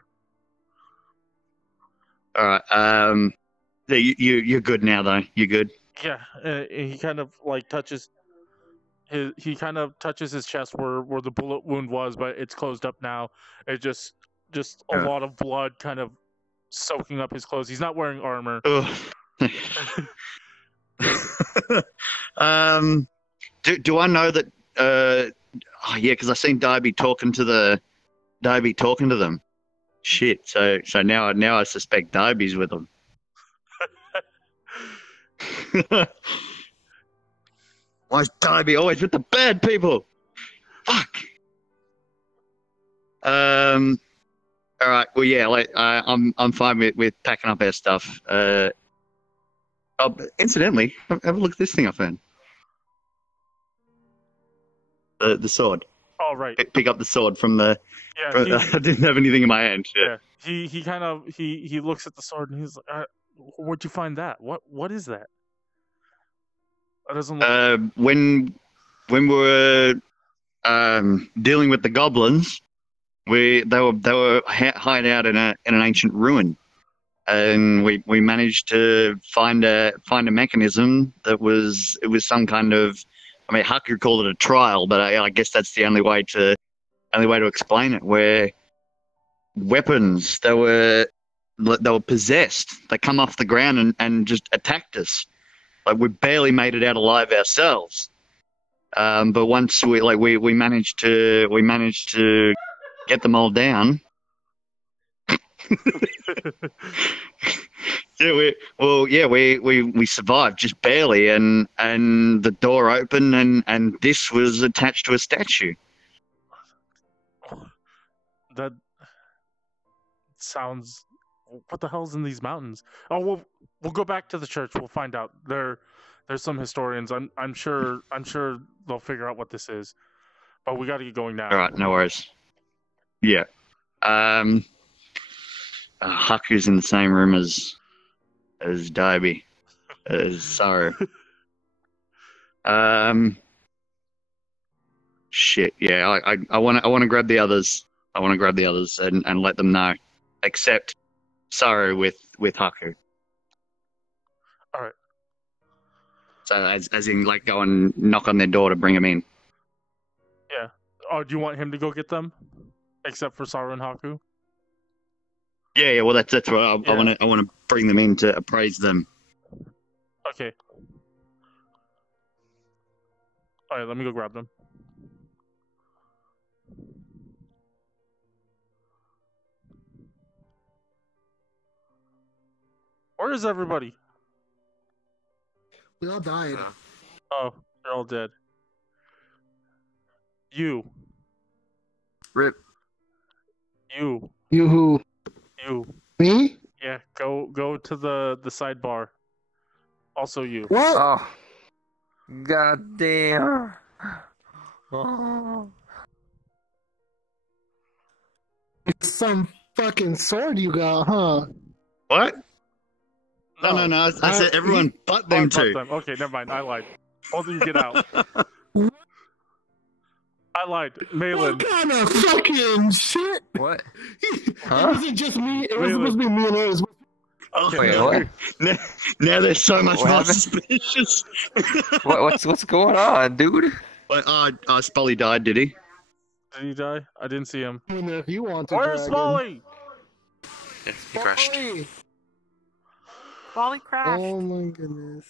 All right. You're good now, though. You're good. Yeah. He kind of touches. He kind of touches his chest where the bullet wound was, but it's closed up now. It just a lot of blood kind of soaking up his clothes. He's not wearing armor. Do I know that? Because I seen Dyabie talking to them. Shit. So now I suspect Dyabie's with them. Why is Dyabie always with the bad people? Fuck. All right. Well, yeah. I'm fine with packing up our stuff. Incidentally, have a look at this thing I found. The sword. Oh, right. Pick up the sword from the. Yeah. I didn't have anything in my hand. Yeah. He kind of he looks at the sword and he's like, "Where'd you find that? What is that?" That doesn't look. When we were dealing with the goblins, they were hiding out in an ancient ruin, and we managed to find a mechanism that was some kind of. I mean, Hakku called it a trial, but I guess that's the only way to explain it. Where weapons they were possessed. They come off the ground and just attacked us. Like we barely made it out alive ourselves. But once we managed to get them all down. We survived just barely, and the door opened, and this was attached to a statue. That sounds. What the hell's in these mountains? Oh, we'll go back to the church. We'll find out. There's some historians. I'm sure they'll figure out what this is. But we got to get going now. All right, no worries. Yeah. Hakku's in the same room as Dyabie, as Saru. Shit. Yeah, I want to grab the others. I want to grab the others and let them know, except Saru with Hakku. All right. So as in go and knock on their door to bring them in. Yeah. Oh, do you want him to go get them, except for Saru and Hakku? Yeah. Well, that's what I want to bring them in to appraise them. Okay. All right. Let me go grab them. Where is everybody? We all died. Oh, they're all dead. You. Rip. You. You who? You. Me? Yeah, go to the sidebar. Also you. What? Oh. God damn. Oh. It's some fucking sword you got, huh? What? No. I said everyone but them But two. them. Okay, never mind. I lied. Both of you get out. I lied. Maellon. What kind of fucking shit? What? It Huh? wasn't just me. It was Really? supposed to be me and it was. Okay, Wait, no. what? Now they're so much What more happened? suspicious. What's going on, dude? But Spoly died, did he? Did he die? I didn't see him. If you want to. Where's Spoly? He crashed. Spoly crashed. Oh my goodness.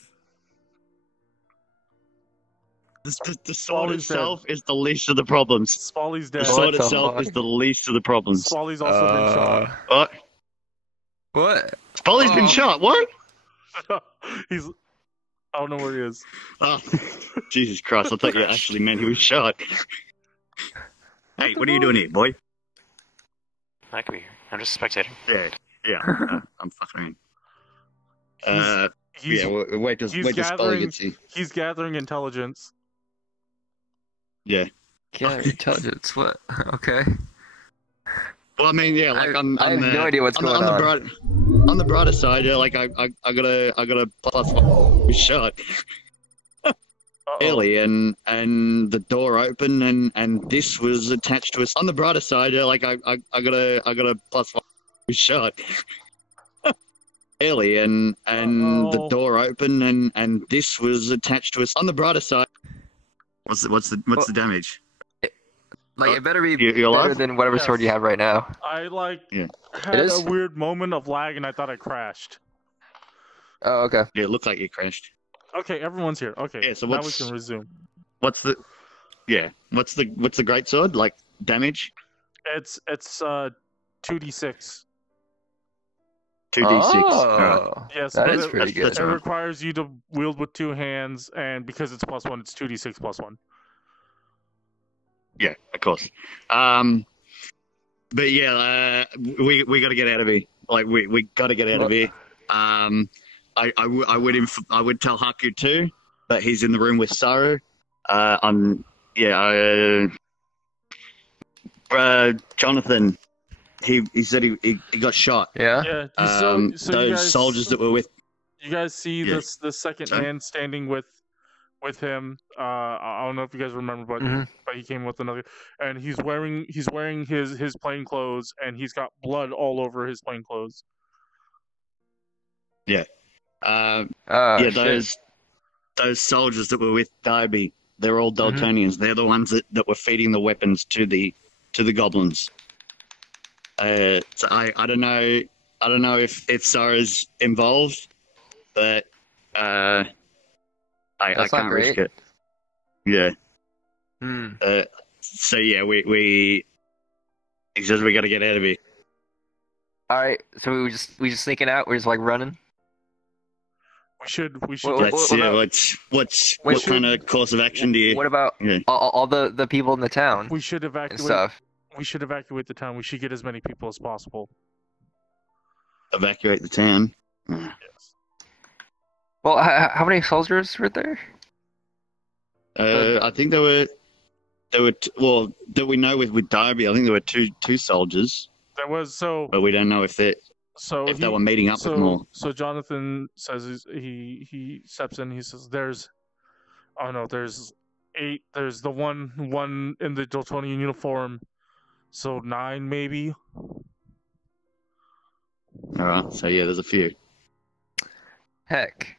The sword Spoly's itself is the least of the problems. Spoly's The dead. sword What the itself fuck? is the least of the problems. Spoly's also been shot. What? What? Spoly's been Oh. shot. What? He's. I don't know where he is. Oh, Jesus Christ! I thought you actually meant he was shot. Hey, what are you doing here, boy? I could be here. I'm just spectating. Yeah. I'm fucking in. He's, Wait till Spoly gathering- gets here. he's gathering intelligence. Yeah. Yeah, intelligence. What? Okay. Well, I mean, yeah, like I have no idea what's going on. On the brighter side, yeah, like I got a +1 shot Uh-oh. early, and the door opened, and this was attached to us. On the brighter side, yeah, like I got a +1 shot early, and the Uh-oh. door opened, and this was attached to us. On the brighter side, what's the damage? Like, it better be You're better alive? than whatever sword you have right now. I Yeah. had It a is? weird moment of lag and I thought I crashed. Oh, okay. Yeah, it looked like you crashed. Okay, everyone's here. Okay, Yeah, so now we what's- can resume. What's the great sword like damage? It's 2d6. 2d6. Oh, Alright. Yes, that but is pretty good. that's It alright. requires you to wield with two hands, and because it's +1, it's 2d6 +1. Yeah, of course. But yeah, we got to get out of here. Like we got to get out of here. I would tell Hakku too, but he's in the room with Saru. Jonathan, he said he got shot. Yeah? Yeah, Those you guys, soldiers that were with. You guys see Yeah. the second Sorry? man standing with him. I don't know if you guys remember, but he came with another, and he's wearing his plain clothes, and he's got blood all over his plain clothes. Oh, Yeah, shit. those soldiers that were with Dyabie, they're all Dultonians. They're the ones that were feeding the weapons to the goblins. So I don't know if Saru's involved, but I That's not can't risk great. it. Yeah. Hmm. So yeah, he says we got to get out of here. Alright, so we just sneaking out, we're just like running? We should. Well, Let's what yeah. about- What kind of course of action do you? What about Yeah. all the people in the town we should and evacuate. stuff? We should evacuate the town. We should get as many people as possible. Evacuate the town. Yes. Well, how many soldiers were there? I think there were well that we know with Dyabie. I think there were two soldiers, There was so but we don't know if they were meeting up with more. So Jonathan says he steps in. He says, "There's 8. There's the one in the Dultonian uniform. So 9 maybe." All right, so yeah, there's a few. Heck.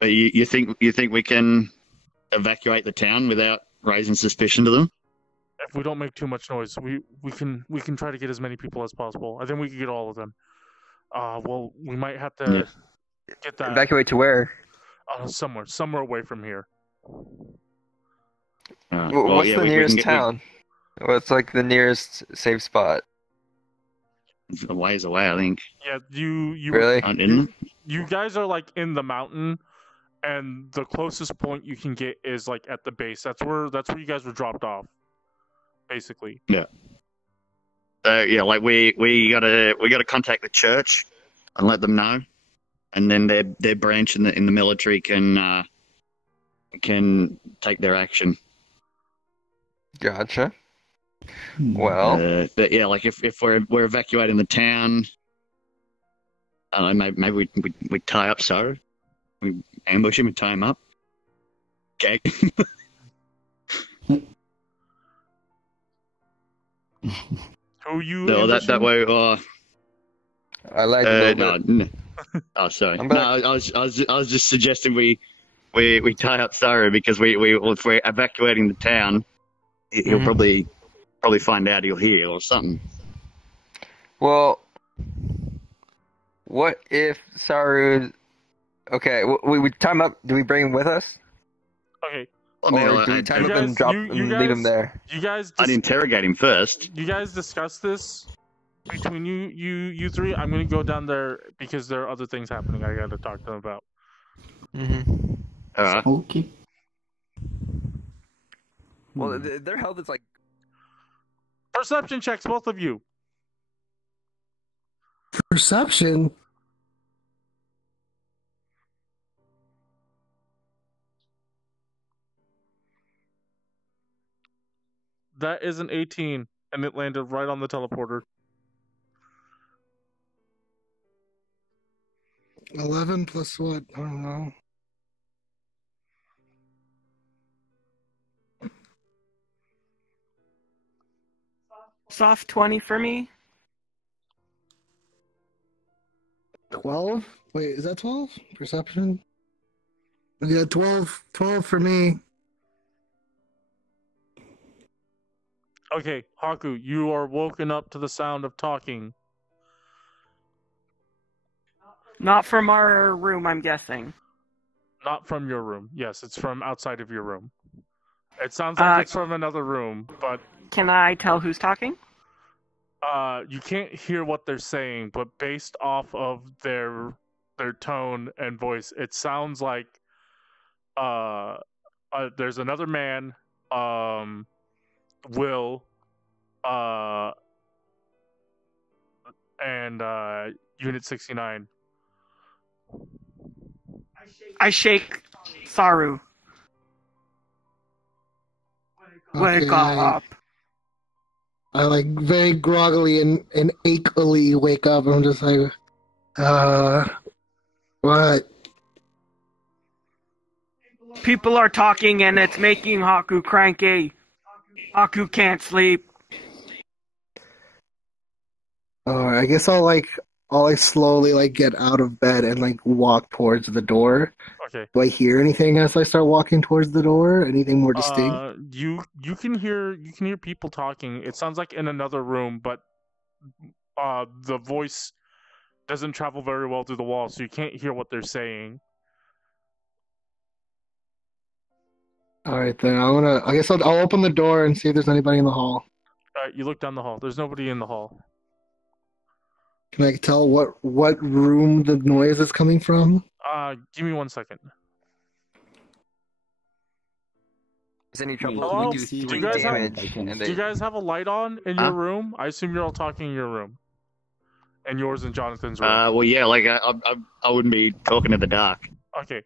But you think we can evacuate the town without raising suspicion to them? If we don't make too much noise, we can try to get as many people as possible. I think we can get all of them. Well, we might have to get that Evacuate to where? somewhere away from here. All right. Well, What's yeah, the we can nearest get- town? What's like the nearest safe spot? It's a ways away, I think. Yeah, you Really? Isn't it? you guys are like in the mountain, and the closest point you can get is like at the base. That's where you guys were dropped off, basically. Yeah. Yeah, like we gotta contact the church and let them know, and then their branch in the military can take their action. Gotcha. Well, but yeah, like if we're evacuating the town, I don't know, maybe we tie up Saru, we ambush him and tie him up. Okay. Who you? No, that way. I like a little bit. No. Oh, sorry. No, I was just suggesting we tie up Saru because if we're evacuating the town, he'll probably find out he'll hear or something. Well, what if Saru? Okay, we tie him up. Do we bring him with us? Okay. Or do we tie him up and drop and leave him there? You guys. I'd interrogate him first. You guys discuss this between you three. I'm gonna go down there because there are other things happening. I gotta talk to them about. All right. Okay. Well, their health is like. Perception checks, both of you. Perception? That is an 18, and it landed right on the teleporter. 11 plus what? I don't know. Soft 20 for me. 12? Wait, is that 12? Perception? Yeah, 12 for me. Okay, Hakku, you are woken up to the sound of talking. Not from our room, I'm guessing. Not from your room. Yes, it's from outside of your room. It sounds like it's from another room, but... Can I tell who's talking? You can't hear what they're saying, but based off of their tone and voice, it sounds like there's another man, Will, and Unit 69. I shake Saru. Wake up. I like very groggily and achily wake up and I'm just like, what? People are talking and it's making Hakku cranky. Hakku can't sleep. I guess I'll slowly get out of bed and walk towards the door. Okay. Do I hear anything as I start walking towards the door? Anything more distinct? You can hear people talking. It sounds like in another room, but the voice doesn't travel very well through the wall, so you can't hear what they're saying. All right, then I guess I'll open the door and see if there's anybody in the hall. You look down the hall. There's nobody in the hall. Can I tell what room the noise is coming from? Give me 1 second. Is any trouble? Hello? We do 3 damage. Do you guys have a light on in your room? I assume you're all talking in your room. And yours and Jonathan's room. Well, yeah, I wouldn't be talking in the dark. Okay,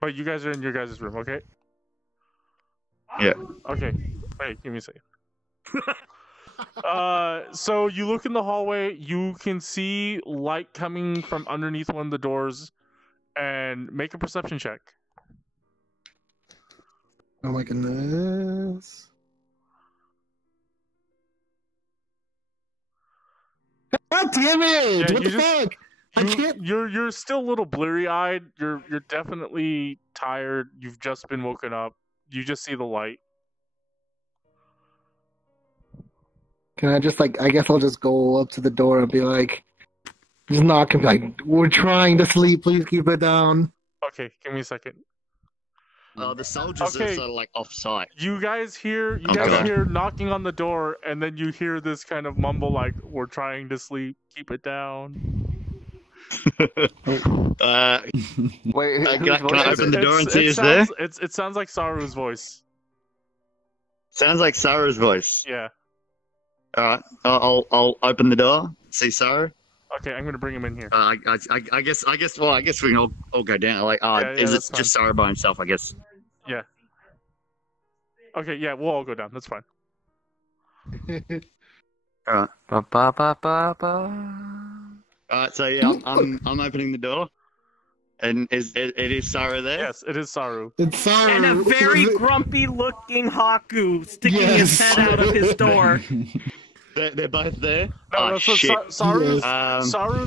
but you guys are in your guys' room, okay? Yeah. Okay, wait, give me a second. So you look in the hallway, you can see light coming from underneath one of the doors, and make a perception check. Oh my goodness. God damn it! Yeah, what the fuck? I can't... You're still a little bleary-eyed. You're definitely tired. You've just been woken up. You just see the light. Can I just I guess I'll just go up to the door and be like, just knock and be like, we're trying to sleep, please keep it down. Okay, give me a second. The soldiers are sort of off-site. You guys hear knocking on the door, and then you hear this kind of mumble we're trying to sleep, keep it down. Wait, can I open the door and see who's there? It sounds like Saru's voice. Sounds like Saru's voice. Yeah. All right, I'll open the door. See Saru. Okay, I'm gonna bring him in here. I guess we can all go down. Like, is it just Saru by himself? I guess. Yeah. Okay, yeah, we'll all go down. That's fine. All right. All right. So yeah, I'm opening the door, and it is Saru there? Yes, it is Saru. It's Saru. And a very grumpy-looking Hakku sticking his head out of his door. They're both there. No, so shit. Saru's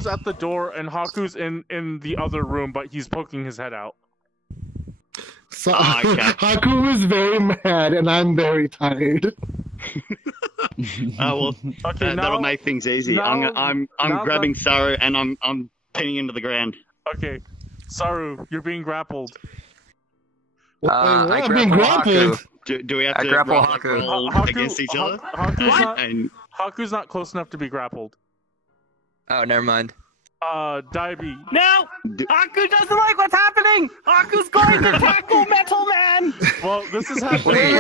at the door, and Haku's in the other room, but he's poking his head out. So, okay. Hakku is very mad, and I'm very tired. Well, Okay, that'll make things easy. I'm grabbing Saru and I'm pinning him to the ground. Okay, Saru, you're being grappled. I I'm being grapple grappled. Do we have I to grapple roll Hakku. against each other? Haku's not close enough to be grappled. Oh, never mind. Dyabie. No! Hakku doesn't like what's happening! Hakku's going to tackle Metal Man! Well, this is happening. Wait.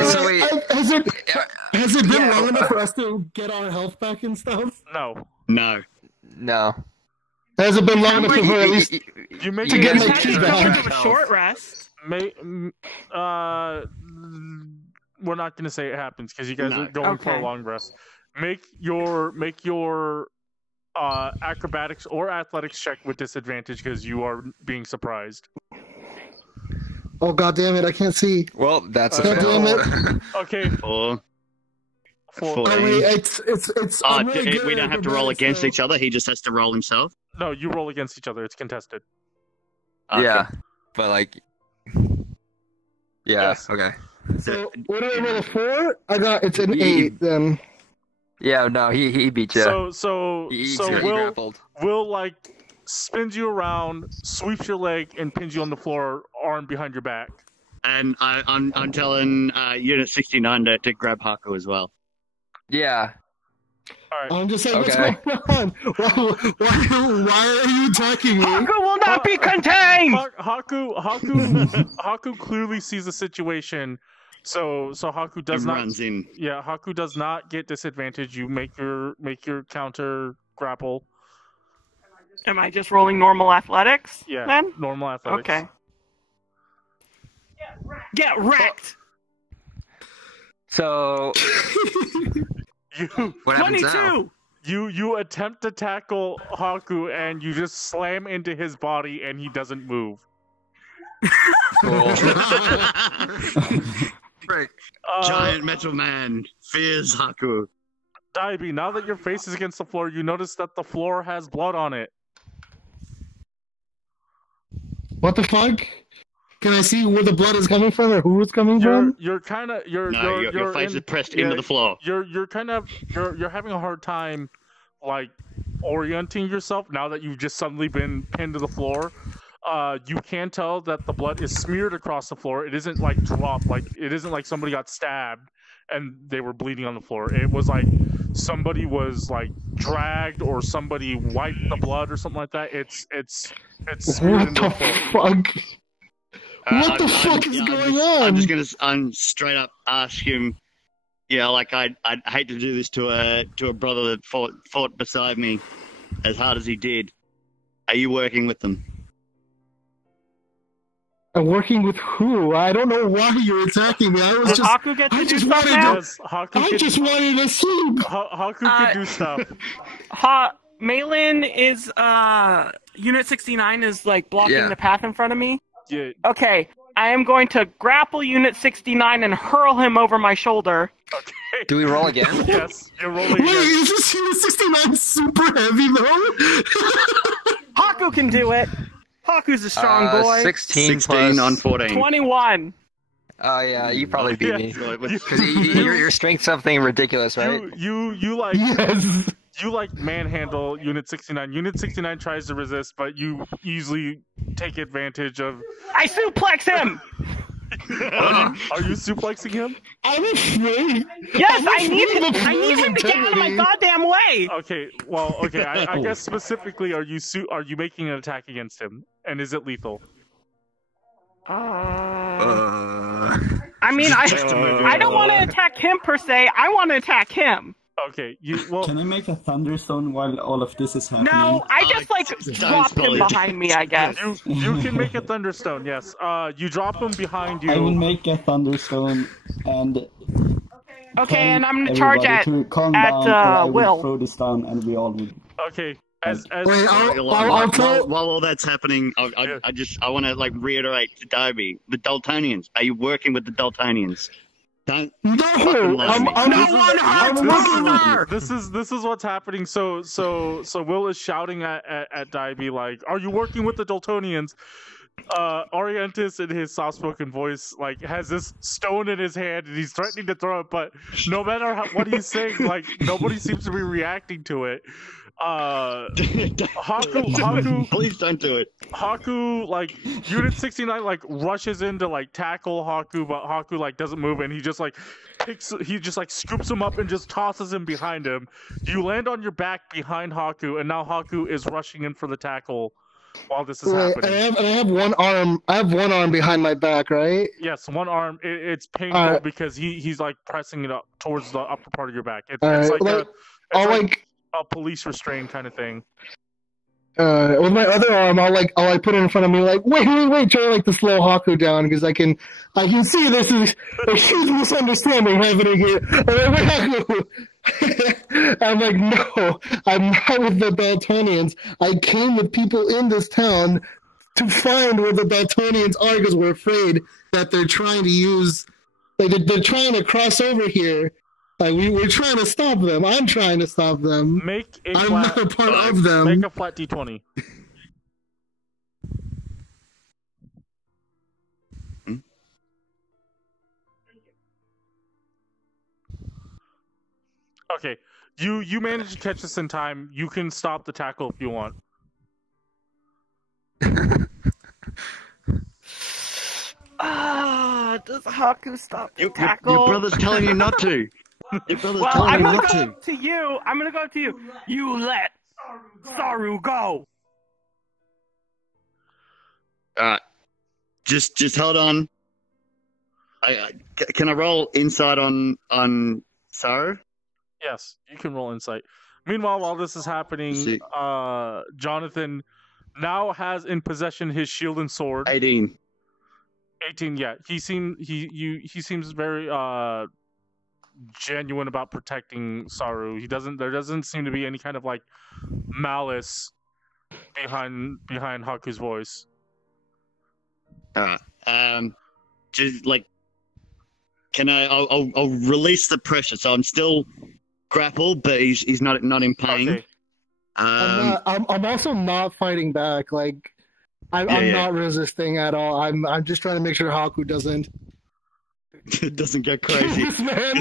Has it been long enough for us to get our health back and stuff? No. No. Has it been long enough for at least You make to get my Had keys to go back? into a short rest. We're not gonna say it happens because you guys No. are going for a Okay. long rest. Make your acrobatics or athletics check with disadvantage because you are being surprised. Oh god damn it! I can't see. Well, that's a God fail. damn it! Okay. Four. Four. I mean, it's. I'm really good We at don't have to roll acrobatics, against though. each other. He just has to roll himself. No, you roll against each other. It's contested. Okay. Yeah, but like, yeah, Yes. okay. So what do I roll a 4? It's an 8 then. Yeah, no, he beat you. So He Will grappled. like spins you around, sweeps your leg, and pins you on the floor, arm behind your back. And I'm telling Unit 69 to grab Hakku as well. Yeah. All right. I'm just saying, Okay. what's going on? Why are you attacking me? Hakku will not be contained! Hakku clearly sees the situation, so Hakku does And not. runs in. Yeah, Hakku does not get disadvantage. You make your counter grapple. Am I just rolling normal athletics Yeah, then? normal athletics. Okay. Get wrecked! So what happens now? 22! You attempt to tackle Hakku and you just slam into his body and he doesn't move. Cool. Frick. Giant metal man fears Hakku. Dyabie, now that your face is against the floor, you notice that the floor has blood on it. What the fuck? Can I see where the blood is coming from or who it's coming from? Your face is pressed into the floor. You're having a hard time like orienting yourself now that you've just suddenly been pinned to the floor. You can tell that the blood is smeared across the floor. It isn't like dropped, like it isn't like somebody got stabbed and they were bleeding on the floor. It was like somebody was like dragged or somebody wiped the blood or something like that. It's smeared What into the the floor. fuck? What the fuck is going on? I'm just gonna straight up ask him. Yeah, like I'd hate to do this to a brother that fought beside me as hard as he did. Are you working with them? I'm working with who? I don't know why you're attacking me. Does Hakku get to do stuff now? Yes, Hakku I can, just wanted to sleep. Hakku can do stuff. Maellon is, Unit 69 is, like, blocking Yeah. the path in front of me. Yeah. Okay, I am going to grapple Unit 69 and hurl him over my shoulder. Okay. Do we roll again? Yes, you're rolling Wait, again. is this Unit 69 super heavy though? Hakku can do it. Hakku's a strong boy. 16 16 plus. on 14. 21. Oh yeah, you probably beat me. So it was- Because your strength's something ridiculous, right? You like Yes. you like manhandle Unit 69. Unit 69 tries to resist, but you easily take advantage of. I suplex him! Are you suplexing him? I'm afraid. Yes, I I'm need afraid him. of I need him to get out of my integrity. goddamn way. Okay, well, okay. I guess specifically, are you making an attack against him, and is it lethal? I mean, Just to move I don't want to attack him per se. I want to attack him. Okay, Can I make a thunderstone while all of this is happening? No, I just drop him behind me, I guess. you can make a thunderstone. Yes. You drop him behind you. I will make a thunderstone and. Okay, and I'm gonna everybody charge to calm at down, or I will Will. throw this down, and we all will. Okay. As Wait, While all that's happening, I want to like reiterate to Dyabie, the Dultonians. Are you working with the Dultonians? Don't. No, This is what's happening. So Will is shouting at Dyabie like, "Are you working with the Dultonians?" Arientus, in his soft-spoken voice, like has this stone in his hand and he's threatening to throw it, but no matter what he's saying, like nobody seems to be reacting to it. Hakku, please don't do it. Hakku, like Unit 69, like rushes in to like tackle Hakku, but Hakku like doesn't move, and he just like scoops him up and just tosses him behind him. You land on your back behind Hakku, and now Hakku is rushing in for the tackle while this is happening. And I have one arm. I have one arm behind my back, right? Yes, one arm. It's painful because he's like pressing it up towards the upper part of your back. It's like a police restraint kind of thing. With my other arm, I'll put it in front of me, like wait, try to slow Hakku down because I can see this is a huge misunderstanding happening here. I'm like, Hakku. I'm like, no, I'm not with the Dultonians. I came with people in this town to find where the Dultonians are because we're afraid that they're trying to use, they're trying to cross over here. Like we're trying to stop them. I'm trying to stop them. I'm not a part of them. Make a flat D20. Okay, you managed to catch this in time. You can stop the tackle if you want. Does Hakku stop the tackle? Your brother's telling you not to. Your brother's Well, telling I'm you gonna not go to. up to you. I'm gonna go up to you. You let Saru go. Alright. Just hold on. Can I roll insight on Saru? Yes, you can roll insight. Meanwhile, while this is happening, Jonathan now has in possession his shield and sword. 18. 18, yeah. He seems very genuine about protecting Saru. There doesn't seem to be any kind of like malice behind Haku's voice. Just like, I'll release the pressure. So I'm still grappled, but he's not in pain. Okay. I'm also not fighting back. Like I'm not resisting at all. I'm just trying to make sure Hakku doesn't get crazy. This man.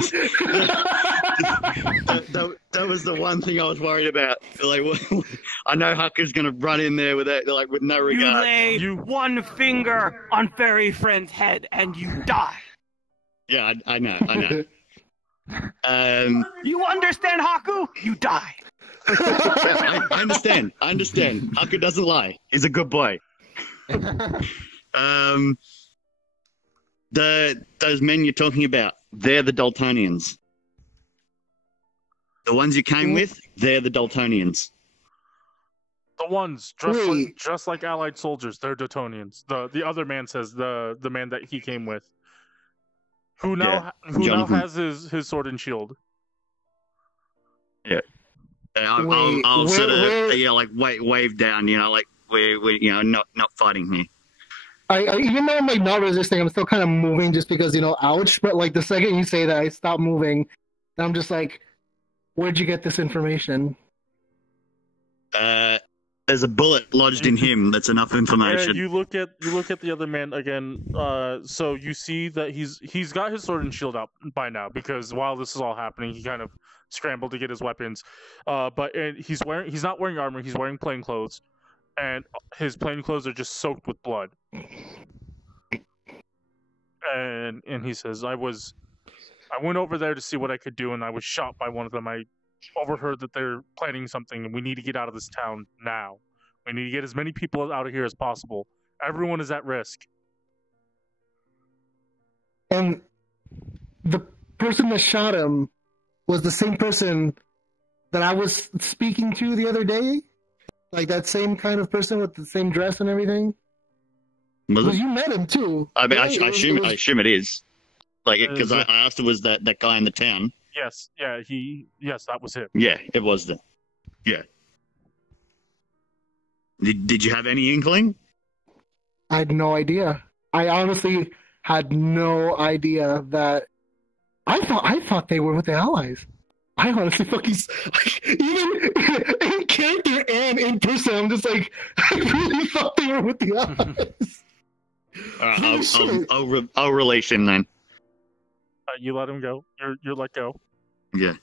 that was the one thing I was worried about. Like, I know Hakku's gonna run in there with no regard. You lay one finger on Fairy Friend's head and you die. Yeah, I know. You understand, Hakku? You die. I understand. Hakku doesn't lie. He's a good boy. Those men you're talking about, they're the Dultonians. The ones you came with, they're the Dultonians. The ones just like allied soldiers, they're Dultonians. The other man says the man that he came with, who now has his sword and shield. Yeah. I'll sort of wave down, like we're not fighting here. Even though I'm like not resisting, I'm still kind of moving just because ouch. But like the second you say that, I stop moving, and I'm just like, where'd you get this information? There's a bullet lodged in him. That's enough information. Yeah, you look at the other man again. So you see that he's got his sword and shield out by now because while this is all happening, he kind of scrambled to get his weapons. But he's not wearing armor. He's wearing plain clothes, and his plain clothes are just soaked with blood. And he says, I went over there to see what I could do, and I was shot by one of them. I overheard that they're planning something, and we need to get out of this town now. We need to get as many people out of here as possible. Everyone is at risk. And the person that shot him was the same person that I was speaking to the other day? Like that same kind of person with the same dress and everything? Because you met him too. I mean, I assume it is. Like, because I asked him, was that guy in the town? Yes, yeah, yes, that was him. Yeah, it was the. Yeah. Did you have any inkling? I had no idea. I honestly had no idea that. I thought they were with the Allies. I honestly fucking, even in character and in person, I'm just like, I really thought they were with the Allies. I'll release him then. You let him go. You're let go. Yeah.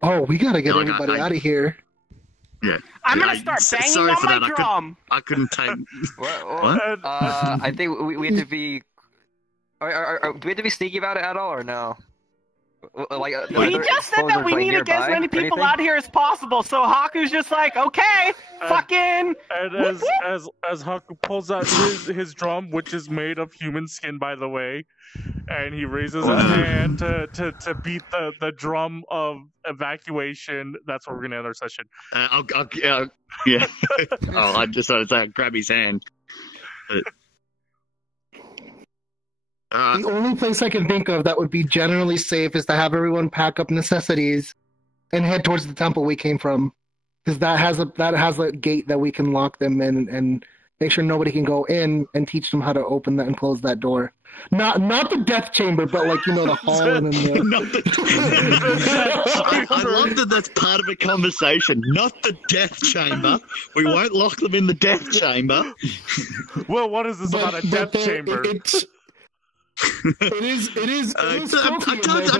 Oh, we gotta get everybody out of here. Yeah. I'm gonna start banging on my drum. I couldn't take. What? I think we have to be. Do we have to be sneaky about it at all, or no? Like, he just said that we need to get as many people out here as possible, so Hakku's just like, okay, fucking. And as Hakku pulls out his drum, which is made of human skin, by the way, and he raises his hand to beat the drum of evacuation. That's where we're gonna end our session. Yeah. I just thought I'd grab his hand. The only place I can think of that would be generally safe is to have everyone pack up necessities and head towards the temple we came from, because that has a gate that we can lock them in and make sure nobody can go in, and teach them how to open that and close that door. Not the death chamber, but like, you know, the hall and then I love that that's part of a conversation. Not the death chamber. We won't lock them in the death chamber. Well, what is this about a death chamber? It is. I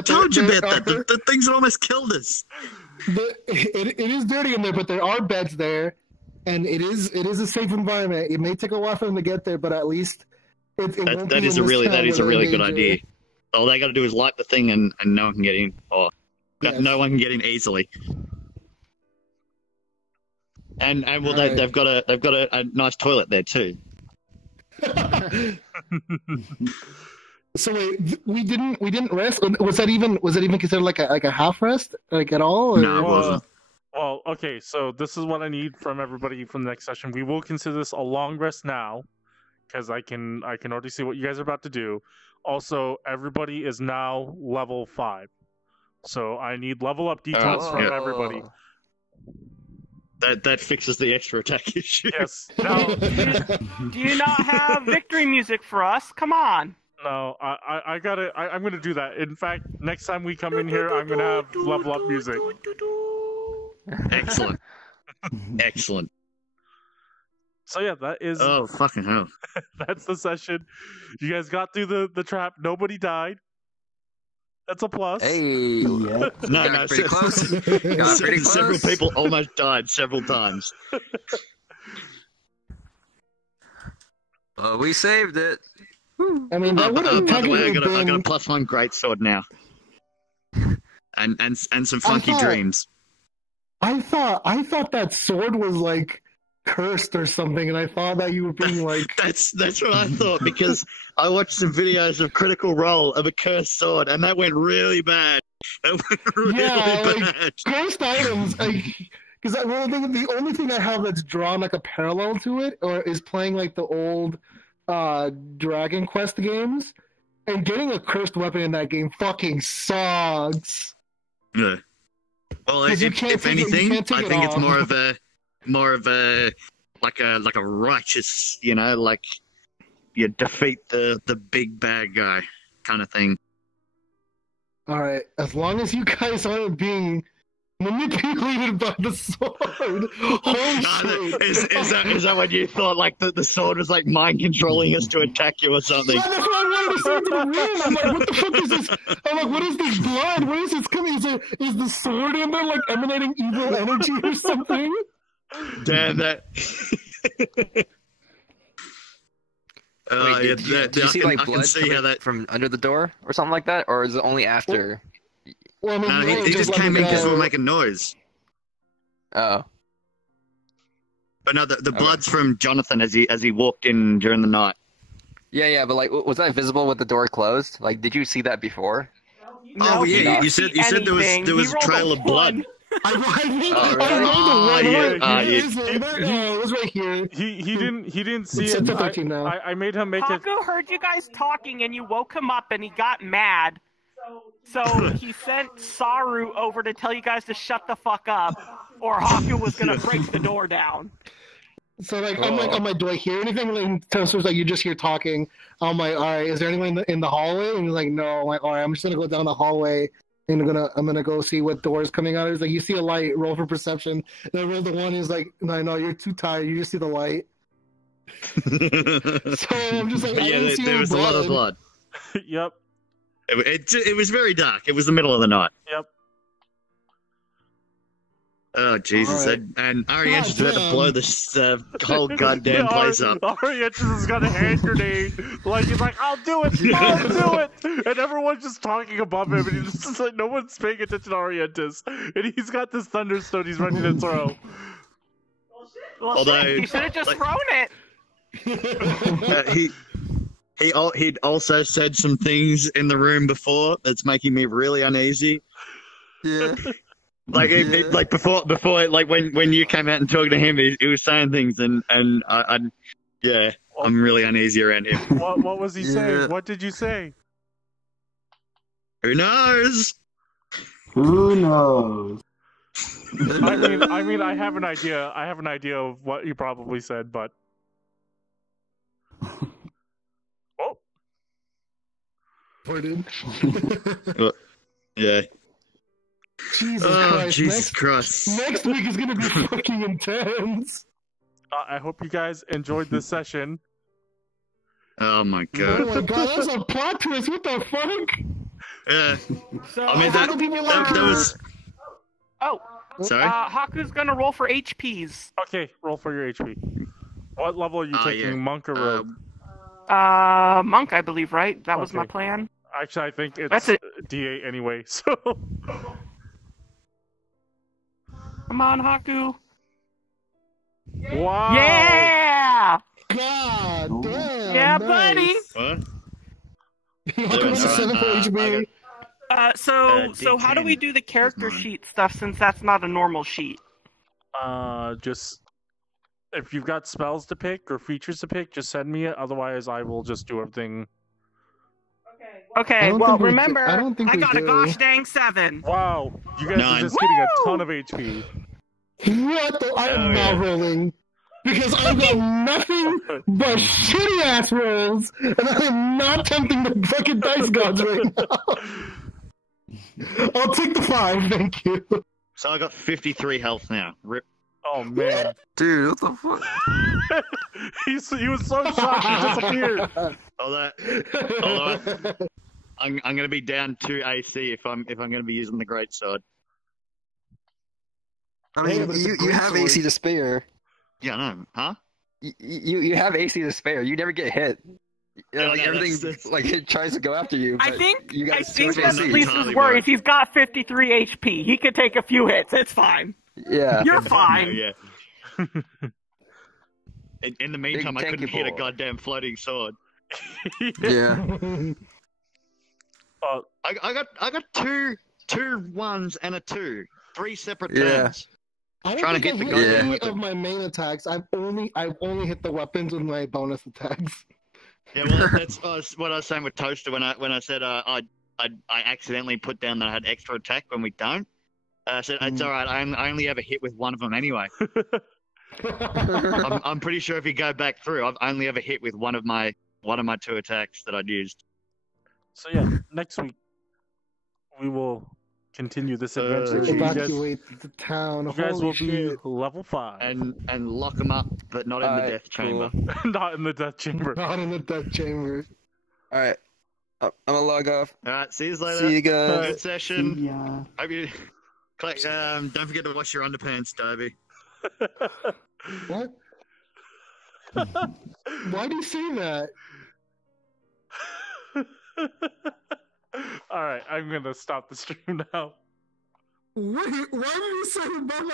told you about that. The things that almost killed us. It is dirty in there, but there are beds there, and it is a safe environment. It may take a while for them to get there, but at least that is a really good idea. All they got to do is light the thing, and no one can get in. No one can get in easily. And they've got a nice toilet there too. So wait, we didn't rest. Was that even considered like a half rest, like at all? Or? No, it wasn't. Well, okay. So this is what I need from everybody from the next session. We will consider this a long rest now, because I can already see what you guys are about to do. Also, everybody is now level 5, so I need level up details from everybody. That fixes the extra attack issue. Yes. Now, do you not have victory music for us? Come on. No, I gotta. I'm gonna do that. In fact, next time we come in here, I'm gonna have level up music. Excellent. Excellent. So yeah, that is. Oh fucking hell! That's the session. You guys got through the trap. Nobody died. That's a plus. Hey. Yeah. No, pretty close. Got pretty close. Several people almost died several times. Well, we saved it. I mean, that would have by the way, I been... got a +1 greatsword now, and some funky dreams. I thought that sword was like cursed or something, and I thought that you were being like. That's what I thought, because I watched some videos of Critical Role of a cursed sword, and that went really bad. That went really bad. Cursed items, because the only thing I have that's drawn like a parallel to it, or is playing like the old Dragon Quest games, and getting a cursed weapon in that game fucking sucks. Yeah. Well, if anything, I think it's more of a like a righteous, you know, like you defeat the big bad guy kind of thing. All right, as long as you guys aren't being manipulated by the sword. Holy shit. Is that what you thought? Like the sword was like mind controlling us to attack you or something? Yeah, that's what I wanted to say to the room. I'm like, what the fuck is this? I'm like, what is this blood? Where is this coming? Is the sword in there like emanating evil energy or something? Damn that. Wait, did you see like I can blood see coming how that. from under the door or something like that, or is it only after? Well, I mean, No, you he just let came me in because we go. were making noise. Oh, But no, the blood's from Jonathan as he walked in during the night. yeah, but like, was that visible with the door closed? Like, did you see that before? Oh he yeah, didn't you said see there was anything. there was He a rolled trail of blood. one. I really? it was right here. He didn't see It's it. set to 13 now. I made him make it. Hakku heard you guys talking and you woke him up and he got mad. So he sent Saru over to tell you guys to shut the fuck up or Hakku was gonna break the door down. So like I'm like, do I hear anything? Like Toaster's like, you just hear talking. I'm like, all right, is there anyone in the hallway? And he's like, no. I'm like, all right, I'm just gonna go down the hallway and I'm gonna go see what door's coming out. He's like, you see a light, roll for perception. And I rolled the one. He's like, no, you're too tired. You just see the light. So I'm just like, Yeah, there was a lot of blood. Yep. It was very dark. It was the middle of the night. Yep. Oh Jesus! Right. And Arientus had to blow this whole goddamn place up. Arientus has got a hand grenade. Like he's like, I'll do it, I'll do it, and everyone's just talking above him, and he's just like, no one's paying attention to Arientus, and he's got this thunderstone he's ready to throw. Well, Although, shit, he should have just thrown it. He'd also said some things in the room before that's making me really uneasy. Yeah. Like before, like when you came out and talking to him, he was saying things, and I'm really uneasy around him. What was he saying? What did you say? Who knows? Who knows? I mean, I have an idea. I have an idea of what he probably said, but. Oh. Poor dude. Yeah. Jesus Christ. Christ. Next week is gonna be fucking intense. I hope you guys enjoyed this session. Oh my Oh god. my god, that's a plot twist. What the fuck? Yeah. So, I mean, how do people like that her? was. Oh, Sorry? Hakku's gonna roll for HPs. Okay, roll for your HP. What level are you taking, yeah. monk or rogue? Monk, I believe, right? That was my Okay. plan. Actually, I think it's That's it. D8 anyway, so... Come on, Hakku. Wow! Yeah! God damn. Yeah, nice. What? Welcome to 7 for HB. So how do we do the character sheet stuff since that's not a normal sheet? Just... If you've got spells to pick or features to pick, just send me it. Otherwise, I will just do everything. Okay, don't well, think we do- remember, I don't think I we got a do. gosh dang 7. Wow! You guys are Nine. just getting a Woo! ton of HP. What the? I am not rolling. Because I've got nothing but shitty ass rolls, and I am not tempting the fucking dice gods right now. I'll take the 5, thank you. So I got 53 health now. Rip. Oh, man. Dude, what the fuck? He was so shocked he disappeared. Although I'm going to be down 2 AC if I'm going to be using the great sword. I mean, Yeah, but it's a you great have sword. AC to spare. Yeah, I know. Huh? You have AC to spare. You never get hit. Yeah, Like no, everything, that's- like it tries to go after you. I but think you got I so think much that's AC. Lisa's Entirely worries. worth. He's got 53 HP. He could take a few hits. It's fine. Yeah. You're No, fine. yeah. In the meantime, I tanky couldn't hit a ball. goddamn floating sword. Yeah. I got two 1s and a 2. 3 separate Yeah. turns. I Trying don't to think hit I've the hit goddamn any weapon. of my main attacks. I've only hit the weapons with my bonus attacks. Yeah, well, that's what I was saying with Toaster when I said I accidentally put down that I had extra attack when we don't. I said it's all right. I only ever hit with one of them anyway. I'm pretty sure if you go back through, I've only ever hit with one of my 2 attacks that I'd used. So yeah, next week we will continue this adventure. You guys Evacuate the town. will Holy be shit. level 5. And lock them up, but not in the death chamber. Not in the death chamber. Not in the death chamber. All right. I'm gonna log off. All right, see you later. See you guys. Good session. Yeah. Hope you. Don't forget to wash your underpants, Dyabie. What? Why do you say that? All right, I'm gonna stop the stream now. Wait, why did you say above